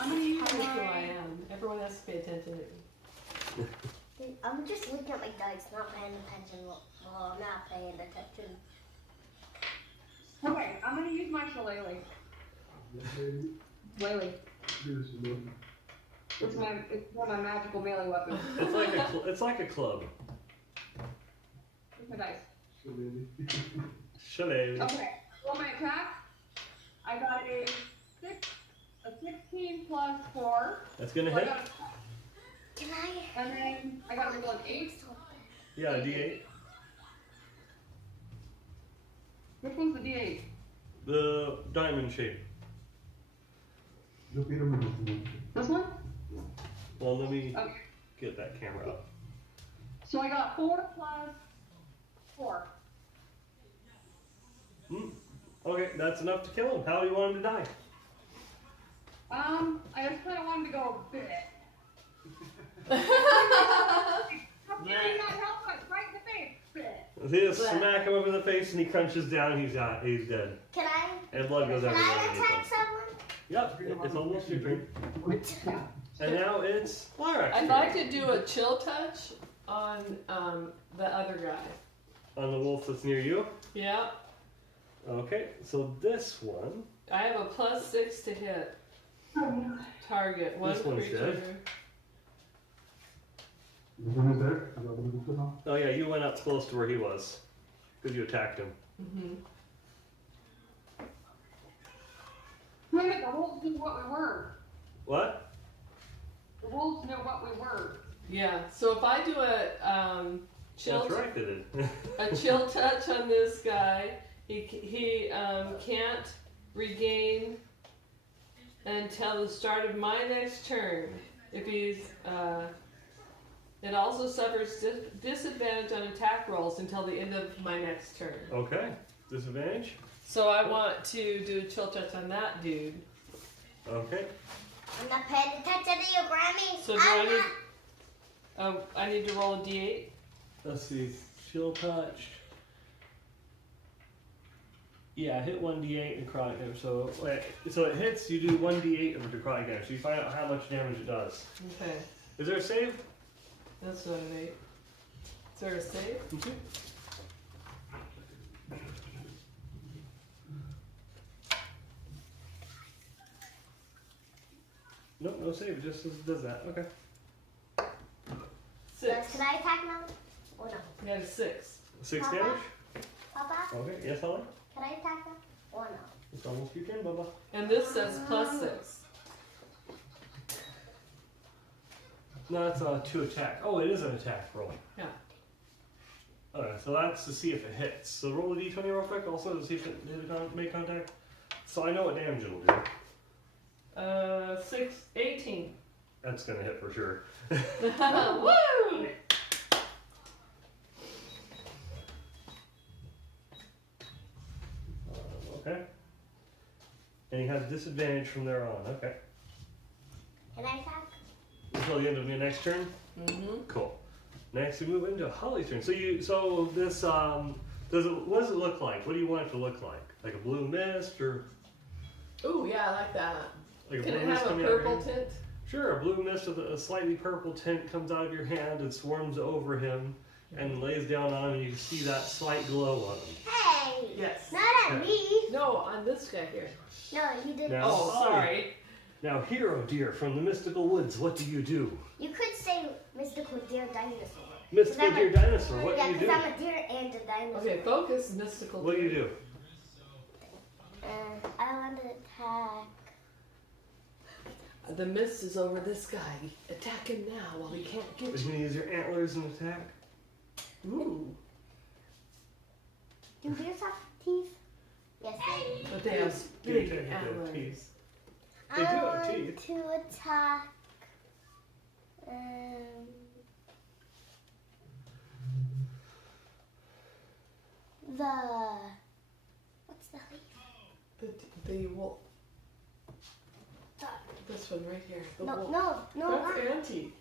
I'm gonna use That's who I my... am. Everyone has to pay attention to me. I'm just looking at my dice, not paying attention. Well, I'm not paying attention. Okay, I'm gonna use my shillelagh. Lily. It's one of my magical melee weapons. It's like a club. Where's my dice? Shillelagh. Okay, roll my attack. I got a 16 plus 4. That's gonna So I hit. got Can I? and then I got a roll an 8. Yeah, a D8. Which one's the D8? The diamond shape. This one? Well, let me Okay. get that camera up. So I got 4 plus 4. Okay, that's enough to kill him. How do you want him to die? I just kind of wanted to go bit. How can you not help but right in the face? Bit. He just smack him over the face and he crunches down. He's dead. Can I? And blood goes Can everywhere. I underneath attack him. someone? Yep, it's almost your turn. And now it's Lyra's I'd turn. like to do a chill touch on the other guy. On the wolf that's near you. Yeah. Okay, so this one. I have a +6 to hit. Target. One This one's creature. dead. Oh yeah, you went up close to where he was. Because you attacked him. Mm-hmm. Wait a minute, the wolves knew what we were. What? The wolves knew what we were. Yeah. So if I do a chill That's right, they did. a chill touch on this guy, he can't regain until the start of my next turn. If he's it also suffers disadvantage on attack rolls until the end of my next turn. Okay, disadvantage. So I want to do a chill touch on that dude. Okay. I'm not paying attention to you, Grammy. So do I need to roll a d8? Let's see. Chill touch. Yeah, hit 1d8 necrotic damage. So it hits. You do 1d8 of necrotic damage. So you find out how much damage it does. Okay. Is there a save? That's not an 8. Is there a save? Okay. Nope, no save. It just does that. Okay. 6. Can I attack now? Or no? You got a 6. 6 Papa? damage. Papa, Okay. Yes, Holly. can I attack now? Or no? It's almost your turn, Bubba. And this says +6. No, it's to attack. Oh, it is an attack roll. Yeah. Alright, so that's to see if it hits. So roll a d20 real quick, also to see if it make contact. So I know what damage it'll do. 18. That's gonna hit for sure. Woo! Okay. And he has disadvantage from there on. Okay. Can I attack? Until the end of your next turn. Mm-hmm. Cool. Next we move into Holly's turn. So this what does it look like? What do you want it to look like? Like a blue mist or Ooh, yeah, I like that. like a Can blue it mist have a coming out of your purple hand? tint? Sure, a blue mist with a slightly purple tint comes out of your hand and swarms over him and lays down on him, and you can see that slight glow on him. Hey! Yes. Not at me. No, on this guy here. No, you didn't. Now, Oh, sorry. Now, hero dear from the mystical woods, what do you do? You could say mystical deer dinosaur. Mystical deer dinosaur, what do you do? because I'm a deer and a dinosaur. Okay, focus, mystical. What do you do? I want to attack. The mist is over this guy. Attack him now while he can't Are get you you. going to use your antlers and attack? Ooh. Do deers have teeth? Yes, they do. But they have Good big attack with their antlers. teeth. They do I have want teeth. to attack. What's the leaf? The wolf. The- This one right here. The No, wolf. no, That's not Auntie.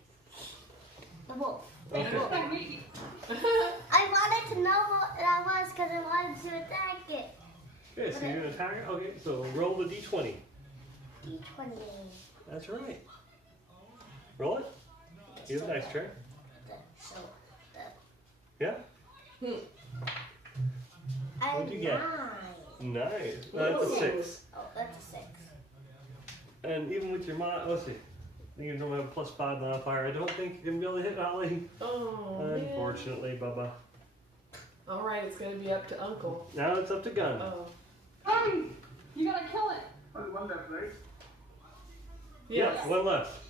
the wolf. Okay. I wanted to know what that was because I wanted to attack it. Okay, so you're gonna attack it? Okay, so roll the d20. D20. That's right. Roll it. You have a nice try. So, Yeah? What'd you get? 9. Nice. That's a 6. Oh, that's a 6. And even with your mod, let's see. You don't have a +5 modifier. I don't think you're gonna be able to hit Ollie. Oh, Unfortunately, Bubba. Alright, it's gonna be up to Uncle. Now it's up to Gun. Oh. Hurry! You gotta kill it. Only one left, right? Yes. Yeah, one left.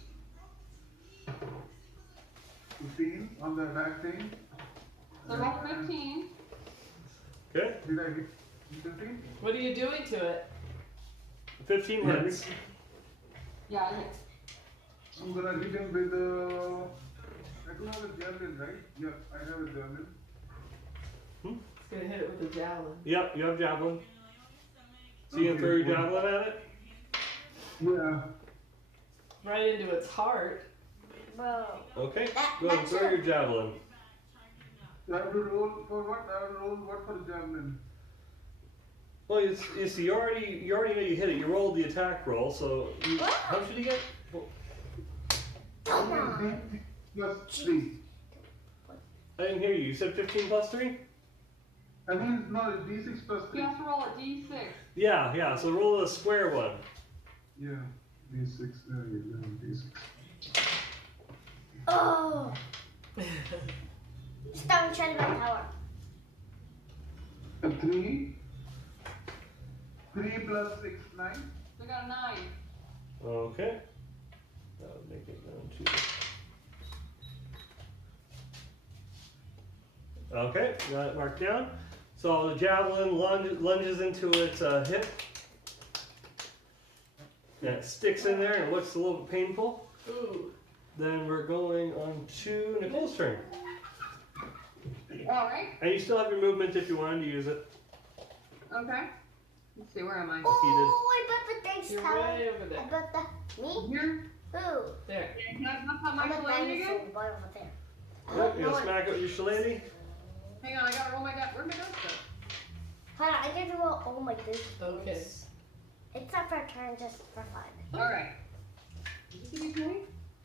15 on the attack thing. So roll 15. Okay. Did I hit 15? What are you doing to it? 15 hits. Yeah, it hits. I'm gonna hit him with I do have a javelin, right? Yeah, I have a javelin. It's gonna hit it with a javelin. Yep, you have javelin. So you can throw your javelin at it? Yeah. Right into its heart. Bro. Okay, go ahead and throw your javelin. I have to roll for what? I have to roll what for the javelin? Well, you see, you already know you hit it. You rolled the attack roll, so how much did you get? Come on. Plus 3. I didn't hear you. You said 15 plus 3? I think no, it's D6 plus 3. You have to roll a d6. Yeah. So roll a square one. Yeah, D6. D6. Oh. Stone Shred by Power. A 3. 3 plus 6, 9. We got a 9. Okay. That would make it down to. Okay, got it marked down. So the javelin lunges into its hip. And it sticks in there and it looks a little bit painful. Ooh. Then we're going on to Nicole's turn. Alright. And you still have your movement if you wanted to use it. Okay. Let's see, where am I? Oh, I bet the thanks You're tower. way over I there. bet the me. Here? Who? There. Can I knock out my I'm a shillelagh dinosaur again? boy over there. I Yep, don't you're know gonna what. smack it with your shillelagh. Hang on, I gotta roll my dice. Where'd my dice go? Hold on, I get to roll all my good. Okay. It's not for a turn, just for fun. Alright. Did you give me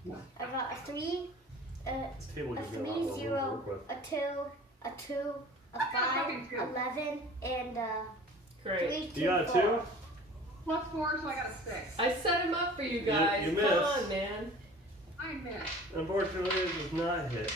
20? I got a 3, This table a gives you a lot 3, more room to 0, work with. a 2, a 2, a 5, 11, and Great. 3, 2, You got a 4. 2? Plus 4, so I got a 6. I set him up for you guys. you Come missed. on, man. I missed. Unfortunately, it does not hit.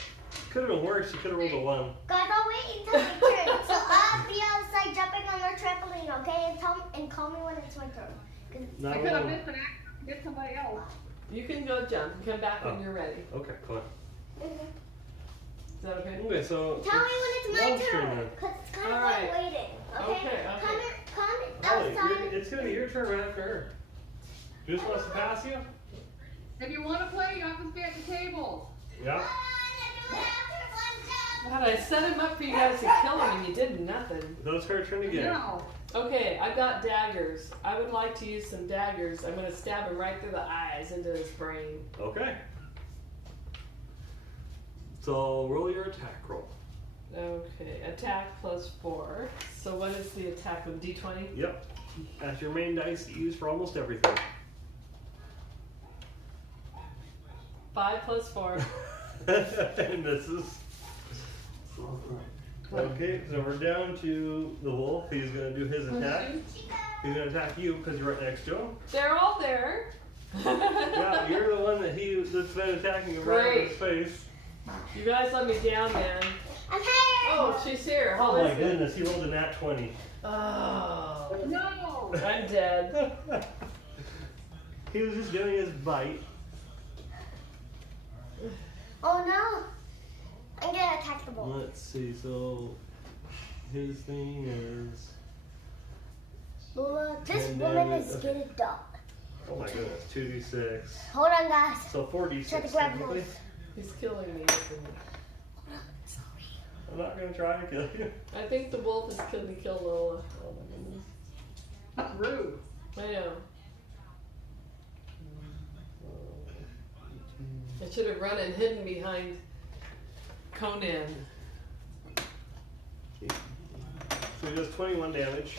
Could have been worse. You could have rolled a 1. Guys, I'll wait until my turn. So I'll be outside jumping on your trampoline, okay? And call me when it's my turn. I Not could have rolling. missed an action and get somebody else. You can go jump and come back when Oh. you're ready. Okay, cool. Mhm. Is that okay? Okay, so. Tell me when it's my Long's turn. then. Because it's kind of All right. like waiting, okay? Okay. Come Ollie, outside. it's gonna be your turn right after her. She just wants to pass you? If you want to play, you have to stay at the table. Yeah. God, I set him up for you guys to kill him and you did nothing. So it's her turn again. No. Okay, I've got daggers. I would like to use some daggers. I'm going to stab him right through the eyes into his brain. Okay. So roll your attack roll. Okay, attack plus 4. So what is the attack with D20? Yep. That's your main dice you use for almost everything. 5 plus 4. And this is. Okay, so we're down to the wolf. He's gonna do his attack. He's gonna attack you because you're right next to him. They're all there. Yeah, you're the one that's been attacking him right in his face. You guys let me down, man. I'm here. Oh, she's here. How Oh my is it? goodness, he rolled a nat 20. Oh, No. I'm dead. He was just doing his bite. Oh no. I'm gonna attack the ball. Let's see, so his thing is. Lola, this And woman then- is getting dumb. Oh my goodness, 2d6. Hold on, guys. So Try to 4d6 grab technically. those. He's killing me. I'm not gonna try to kill you. I think the wolf is going to kill Lola. Oh my goodness. That's rude. I know. I should have run and hidden behind Conan. So he does 21 damage.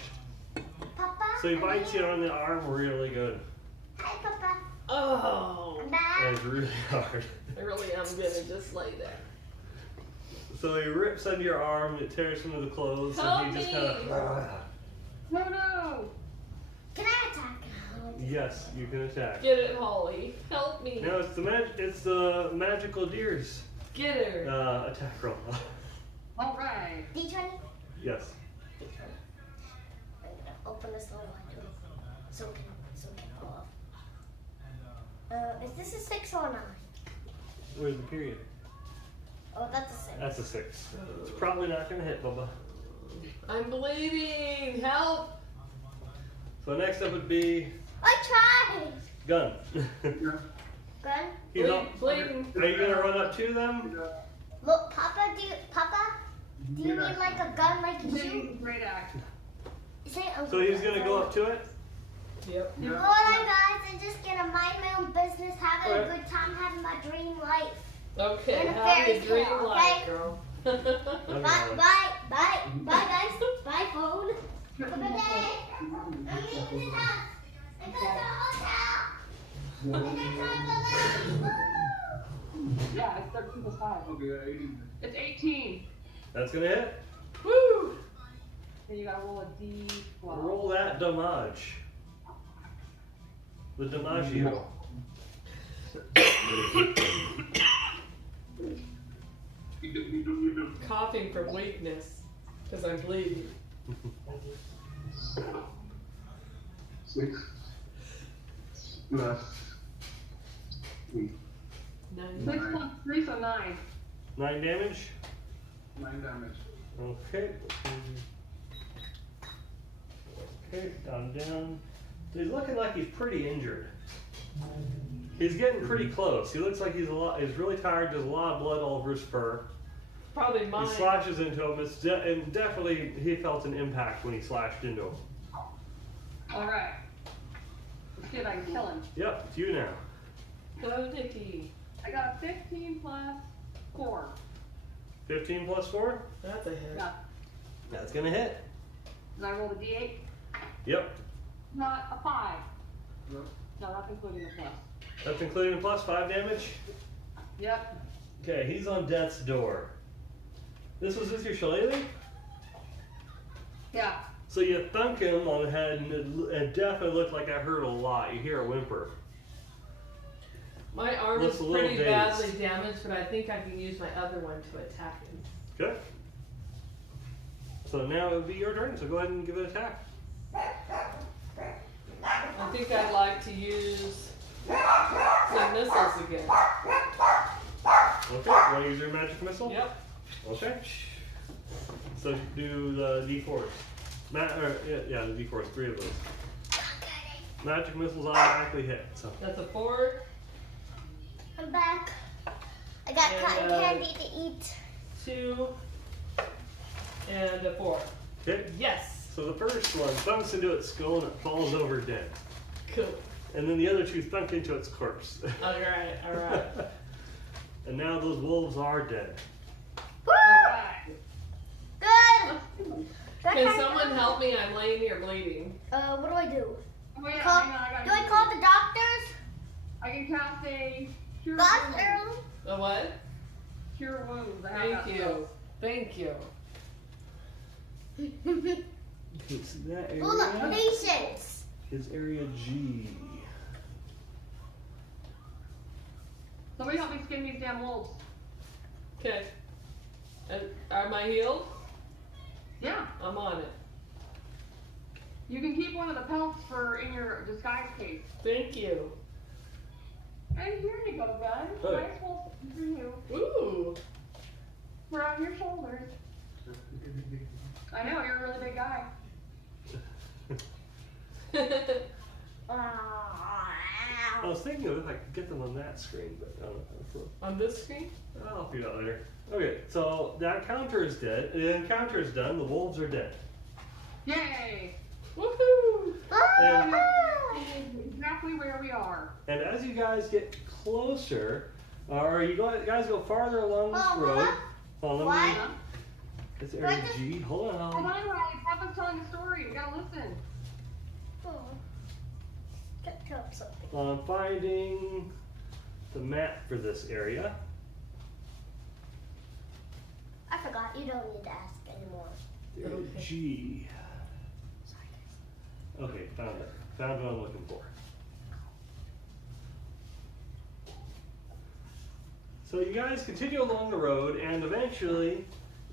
Papa. So he bites you on the arm really good. Hi, Papa. Oh, I'm back. And it's really hard. I really am gonna just lay there. So he rips under your arm, it tears some of the clothes, Help and he just me. kind of. No, no. Can I attack? Yes, you can attack. Get it, Holly. Help me. Now it's the magical deer's Get her. attack roll. All right. D20? Yes. I'm gonna open this little window so it can fall off. Is this a 6 or a 9? Where's the period? Oh, that's a 6. That's a 6. It's probably not gonna hit, Bubba. I'm bleeding. Help. So next up would be I tried! gun. Gun? He's all, Bleeding. are you gonna run up to them? Look, Papa, do you mean like a gun like you shoot? Amazing, great act. Say Uncle So he's Gun. gonna go up to it. Yep. Hold on, guys. I'm just gonna mind my own business, having a Alright. good time, having my dream life. Okay. And a Have your fairy dream tale, life, okay? girl. Okay. Bye, guys. Bye, phone. Have a good day. I'm leaving the house. I got the hotel. And I got the Yeah, it's 13 plus 5. Okay, 18. It's 18. That's gonna hit. Woo! Then you gotta roll a D12. Roll that damage. The DiMaggio. Coughing from weakness because I'm bleeding. 6 plus 3. 9. 6 plus 3, so 9. 9 damage. 9 damage. Okay. Okay, down. He's looking like he's pretty injured. He's getting pretty close. He looks like he's really tired. There's a lot of blood all over his fur. Probably mine. He slashes into him. And definitely he felt an impact when he slashed into him. Alright. Let's see if I can kill him. Yep, it's you now. Go, Dickie. I got a 15 plus 4. 15 plus 4. That's a hit. Yeah. That's gonna hit. And I rolled a D8. Yep. Not a 5. No. No, that's including the plus. That's including plus 5 damage. Yep. Okay, he's on death's door. This was with your shillelagh? Yeah. So you thunk him on the head, and it definitely looked like I heard a lot. You hear a whimper. My arm Looks is a little pretty dazed. badly damaged, but I think I can use my other one to attack him. Okay. So now it would be your turn, so go ahead and give it an attack. I think I'd like to use some missiles again. Okay, want to use your magic missile? Yep. Okay. So do the D4s. Yeah, the D4s, 3 of those. Magic missiles automatically hit. So That's a 4, I'm back. I got And, cotton candy to eat. 2, and a 4. okay. Yes. So the first one thunks into its skull and it falls over dead. Cool. And then the other 2 thunk into its corpse. Alright, alright. And now those wolves are dead. Woo! Alright. Good. Can someone help me? I'm laying here bleeding. What do I do? Oh, yeah, Call, hang on, I gotta do I call the doctors? I can cast a cure Doctor? wounds. A what? Cure wounds. I have Thank that you. spell. Thank you. It's that area. Full of patience. Is area G. Somebody help me skin these damn wolves. Okay. Am I healed? Yeah. I'm on it. You can keep one of the pelts for in your disguise case. Thank you. And here you go, guys. Okay. Nice wolf for you. Ooh. Around your shoulders. I know, you're a really big guy. I was thinking of if I could get them on that screen, but I don't know. On this screen? I'll figure it out later. Okay, so that encounter is dead. The encounter is done. The wolves are dead. Yay! Woohoo! And, Exactly where we are. and as you guys get closer, or you guys go farther along this Oh, road. what? Hold on, What? let me Is there a G? Hold on. Hold on, Riley. Papa's telling the story. We gotta listen. Oh. Tell him something. I'm finding the map for this area. I forgot. You don't need to ask anymore. There's a G. Okay, found it. Found what I'm looking for. So you guys continue along the road, and eventually,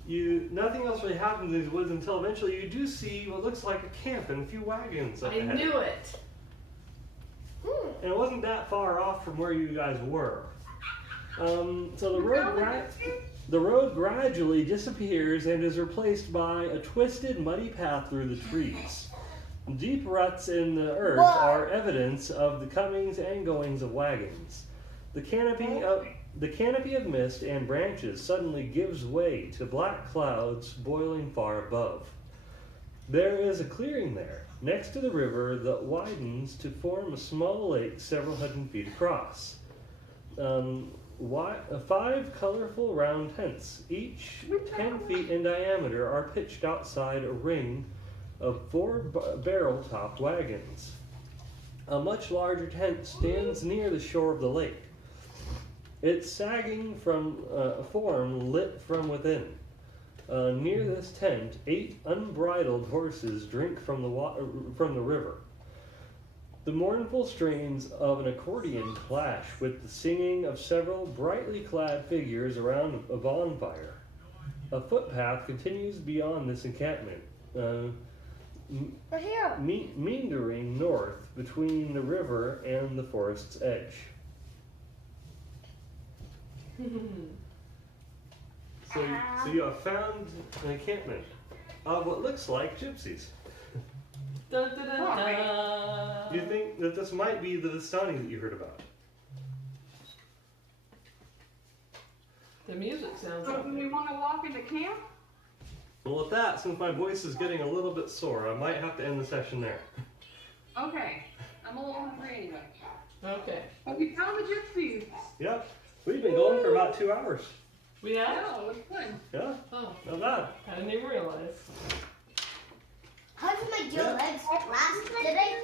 nothing else really happens in these woods until eventually you do see what looks like a camp and a few wagons up I ahead. knew it. And it wasn't that far off from where you guys were. So the road gradually disappears and is replaced by a twisted, muddy path through the trees. Deep ruts in the earth are evidence of the comings and goings of wagons. The canopy of mist and branches suddenly gives way to black clouds boiling far above. There is a clearing there, next to the river, that widens to form a small lake several hundred feet across. 5 colorful round tents, each 10 feet in diameter, are pitched outside a ring of 4 barrel-topped wagons. A much larger tent stands near the shore of the lake. Its sagging form lit from within. Near this tent, 8 unbridled horses drink from the river. The mournful strains of an accordion clash with the singing of several brightly clad figures around a bonfire. A footpath continues beyond this encampment, We're here. meandering north between the river and the forest's edge. So you have found an encampment of what looks like gypsies. Dun, dun, dun, dun. Do you think that this might be the Vistani that you heard about? The music sounds So like do we want to walk into camp? Well, with that, since my voice is getting a little bit sore, I might have to end the session there. Okay. I'm a little hungry anyway. Okay. But we found the gypsies. Yep. We've been going for about 2 hours. We have? Yeah, it was good. Yeah, Oh, not bad. I didn't even realize. How did my dear legs last? Did they?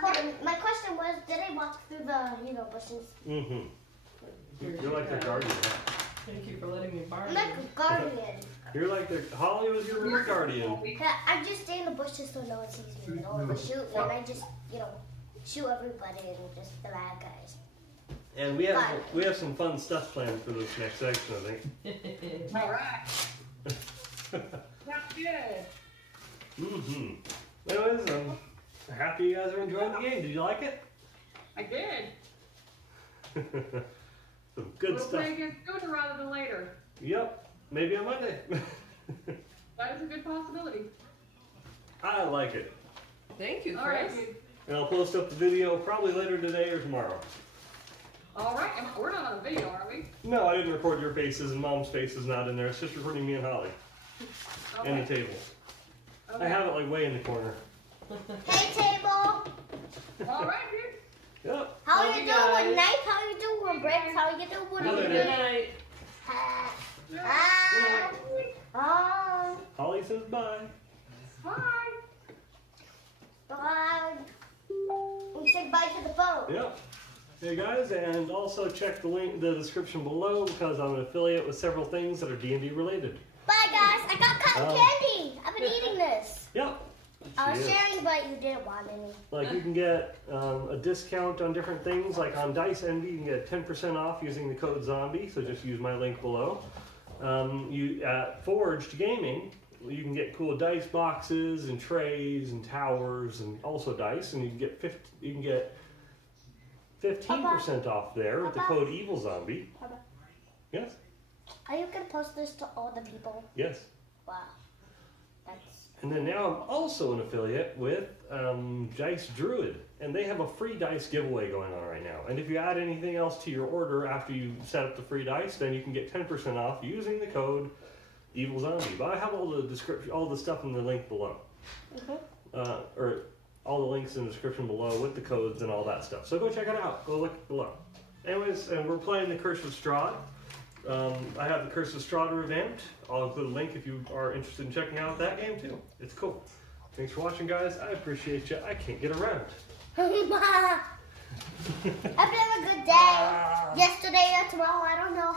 Hold on. My question was, did they walk through the bushes? Mm-hmm. You're like their guardian. Thank you for letting me borrow I'm like them. a guardian. You're like their Holly was your little guardian. Yeah, I just stay in the bushes so no one sees me. No one will shoot me, and I just, shoot everybody and just the bad guys. And we have some fun stuff planned for this next section, I think. All right. Sounds good. Mm-hmm. Anyways, I'm happy you guys are enjoying the game. Did you like it? I did. Some good We'll stuff. play again sooner rather than later. Yep. Maybe on Monday. That is a good possibility. I like it. Thank you, All right, Chris. dude. And I'll post up the video probably later today or tomorrow. All right. And we're not on the video, are we? No, I didn't record your faces, and Mom's face is not in there. It's just recording me and Holly. Okay. And the table. Okay. I have it like way in the corner. Hey, table. All right, dude. Yep. How Love you you doing? guys. Night? How you doing, Brett? How you doing? Good Good night. Holly says bye. Bye. Bye. We say bye to the phone. Yep. Hey guys, and also check the link, the description below, because I'm an affiliate with several things that are D&D related. Bye, guys. I got cotton candy. I've been eating this. Yep. I was She is. sharing, but you didn't want any. Like you can get a discount on different things, like on Dice Envy, you can get 10% off using the code ZOMBIE. So just use my link below. You at Forged Gaming, you can get cool dice boxes and trays and towers and also dice, and you can get 15% off there with the code evilzombie. Papa, Yes. are you gonna post this to all the people? Yes. Wow. That's And then now I'm also an affiliate with Dice Druid, and they have a free dice giveaway going on right now. And if you add anything else to your order after you set up the free dice, then you can get 10% off using the code evilzombie. But I have all the description, all the stuff in the link below, or all the links in the description below with the codes and all that stuff. So go check it out. Go look below. Anyways, and we're playing the Curse of Strahd. I have the Curse of Strahd revamped. I'll include a link if you are interested in checking out that game too. It's cool. Thanks for watching, guys. I appreciate you. I can't get around. Hope you have a good day. Yesterday or tomorrow, I don't know.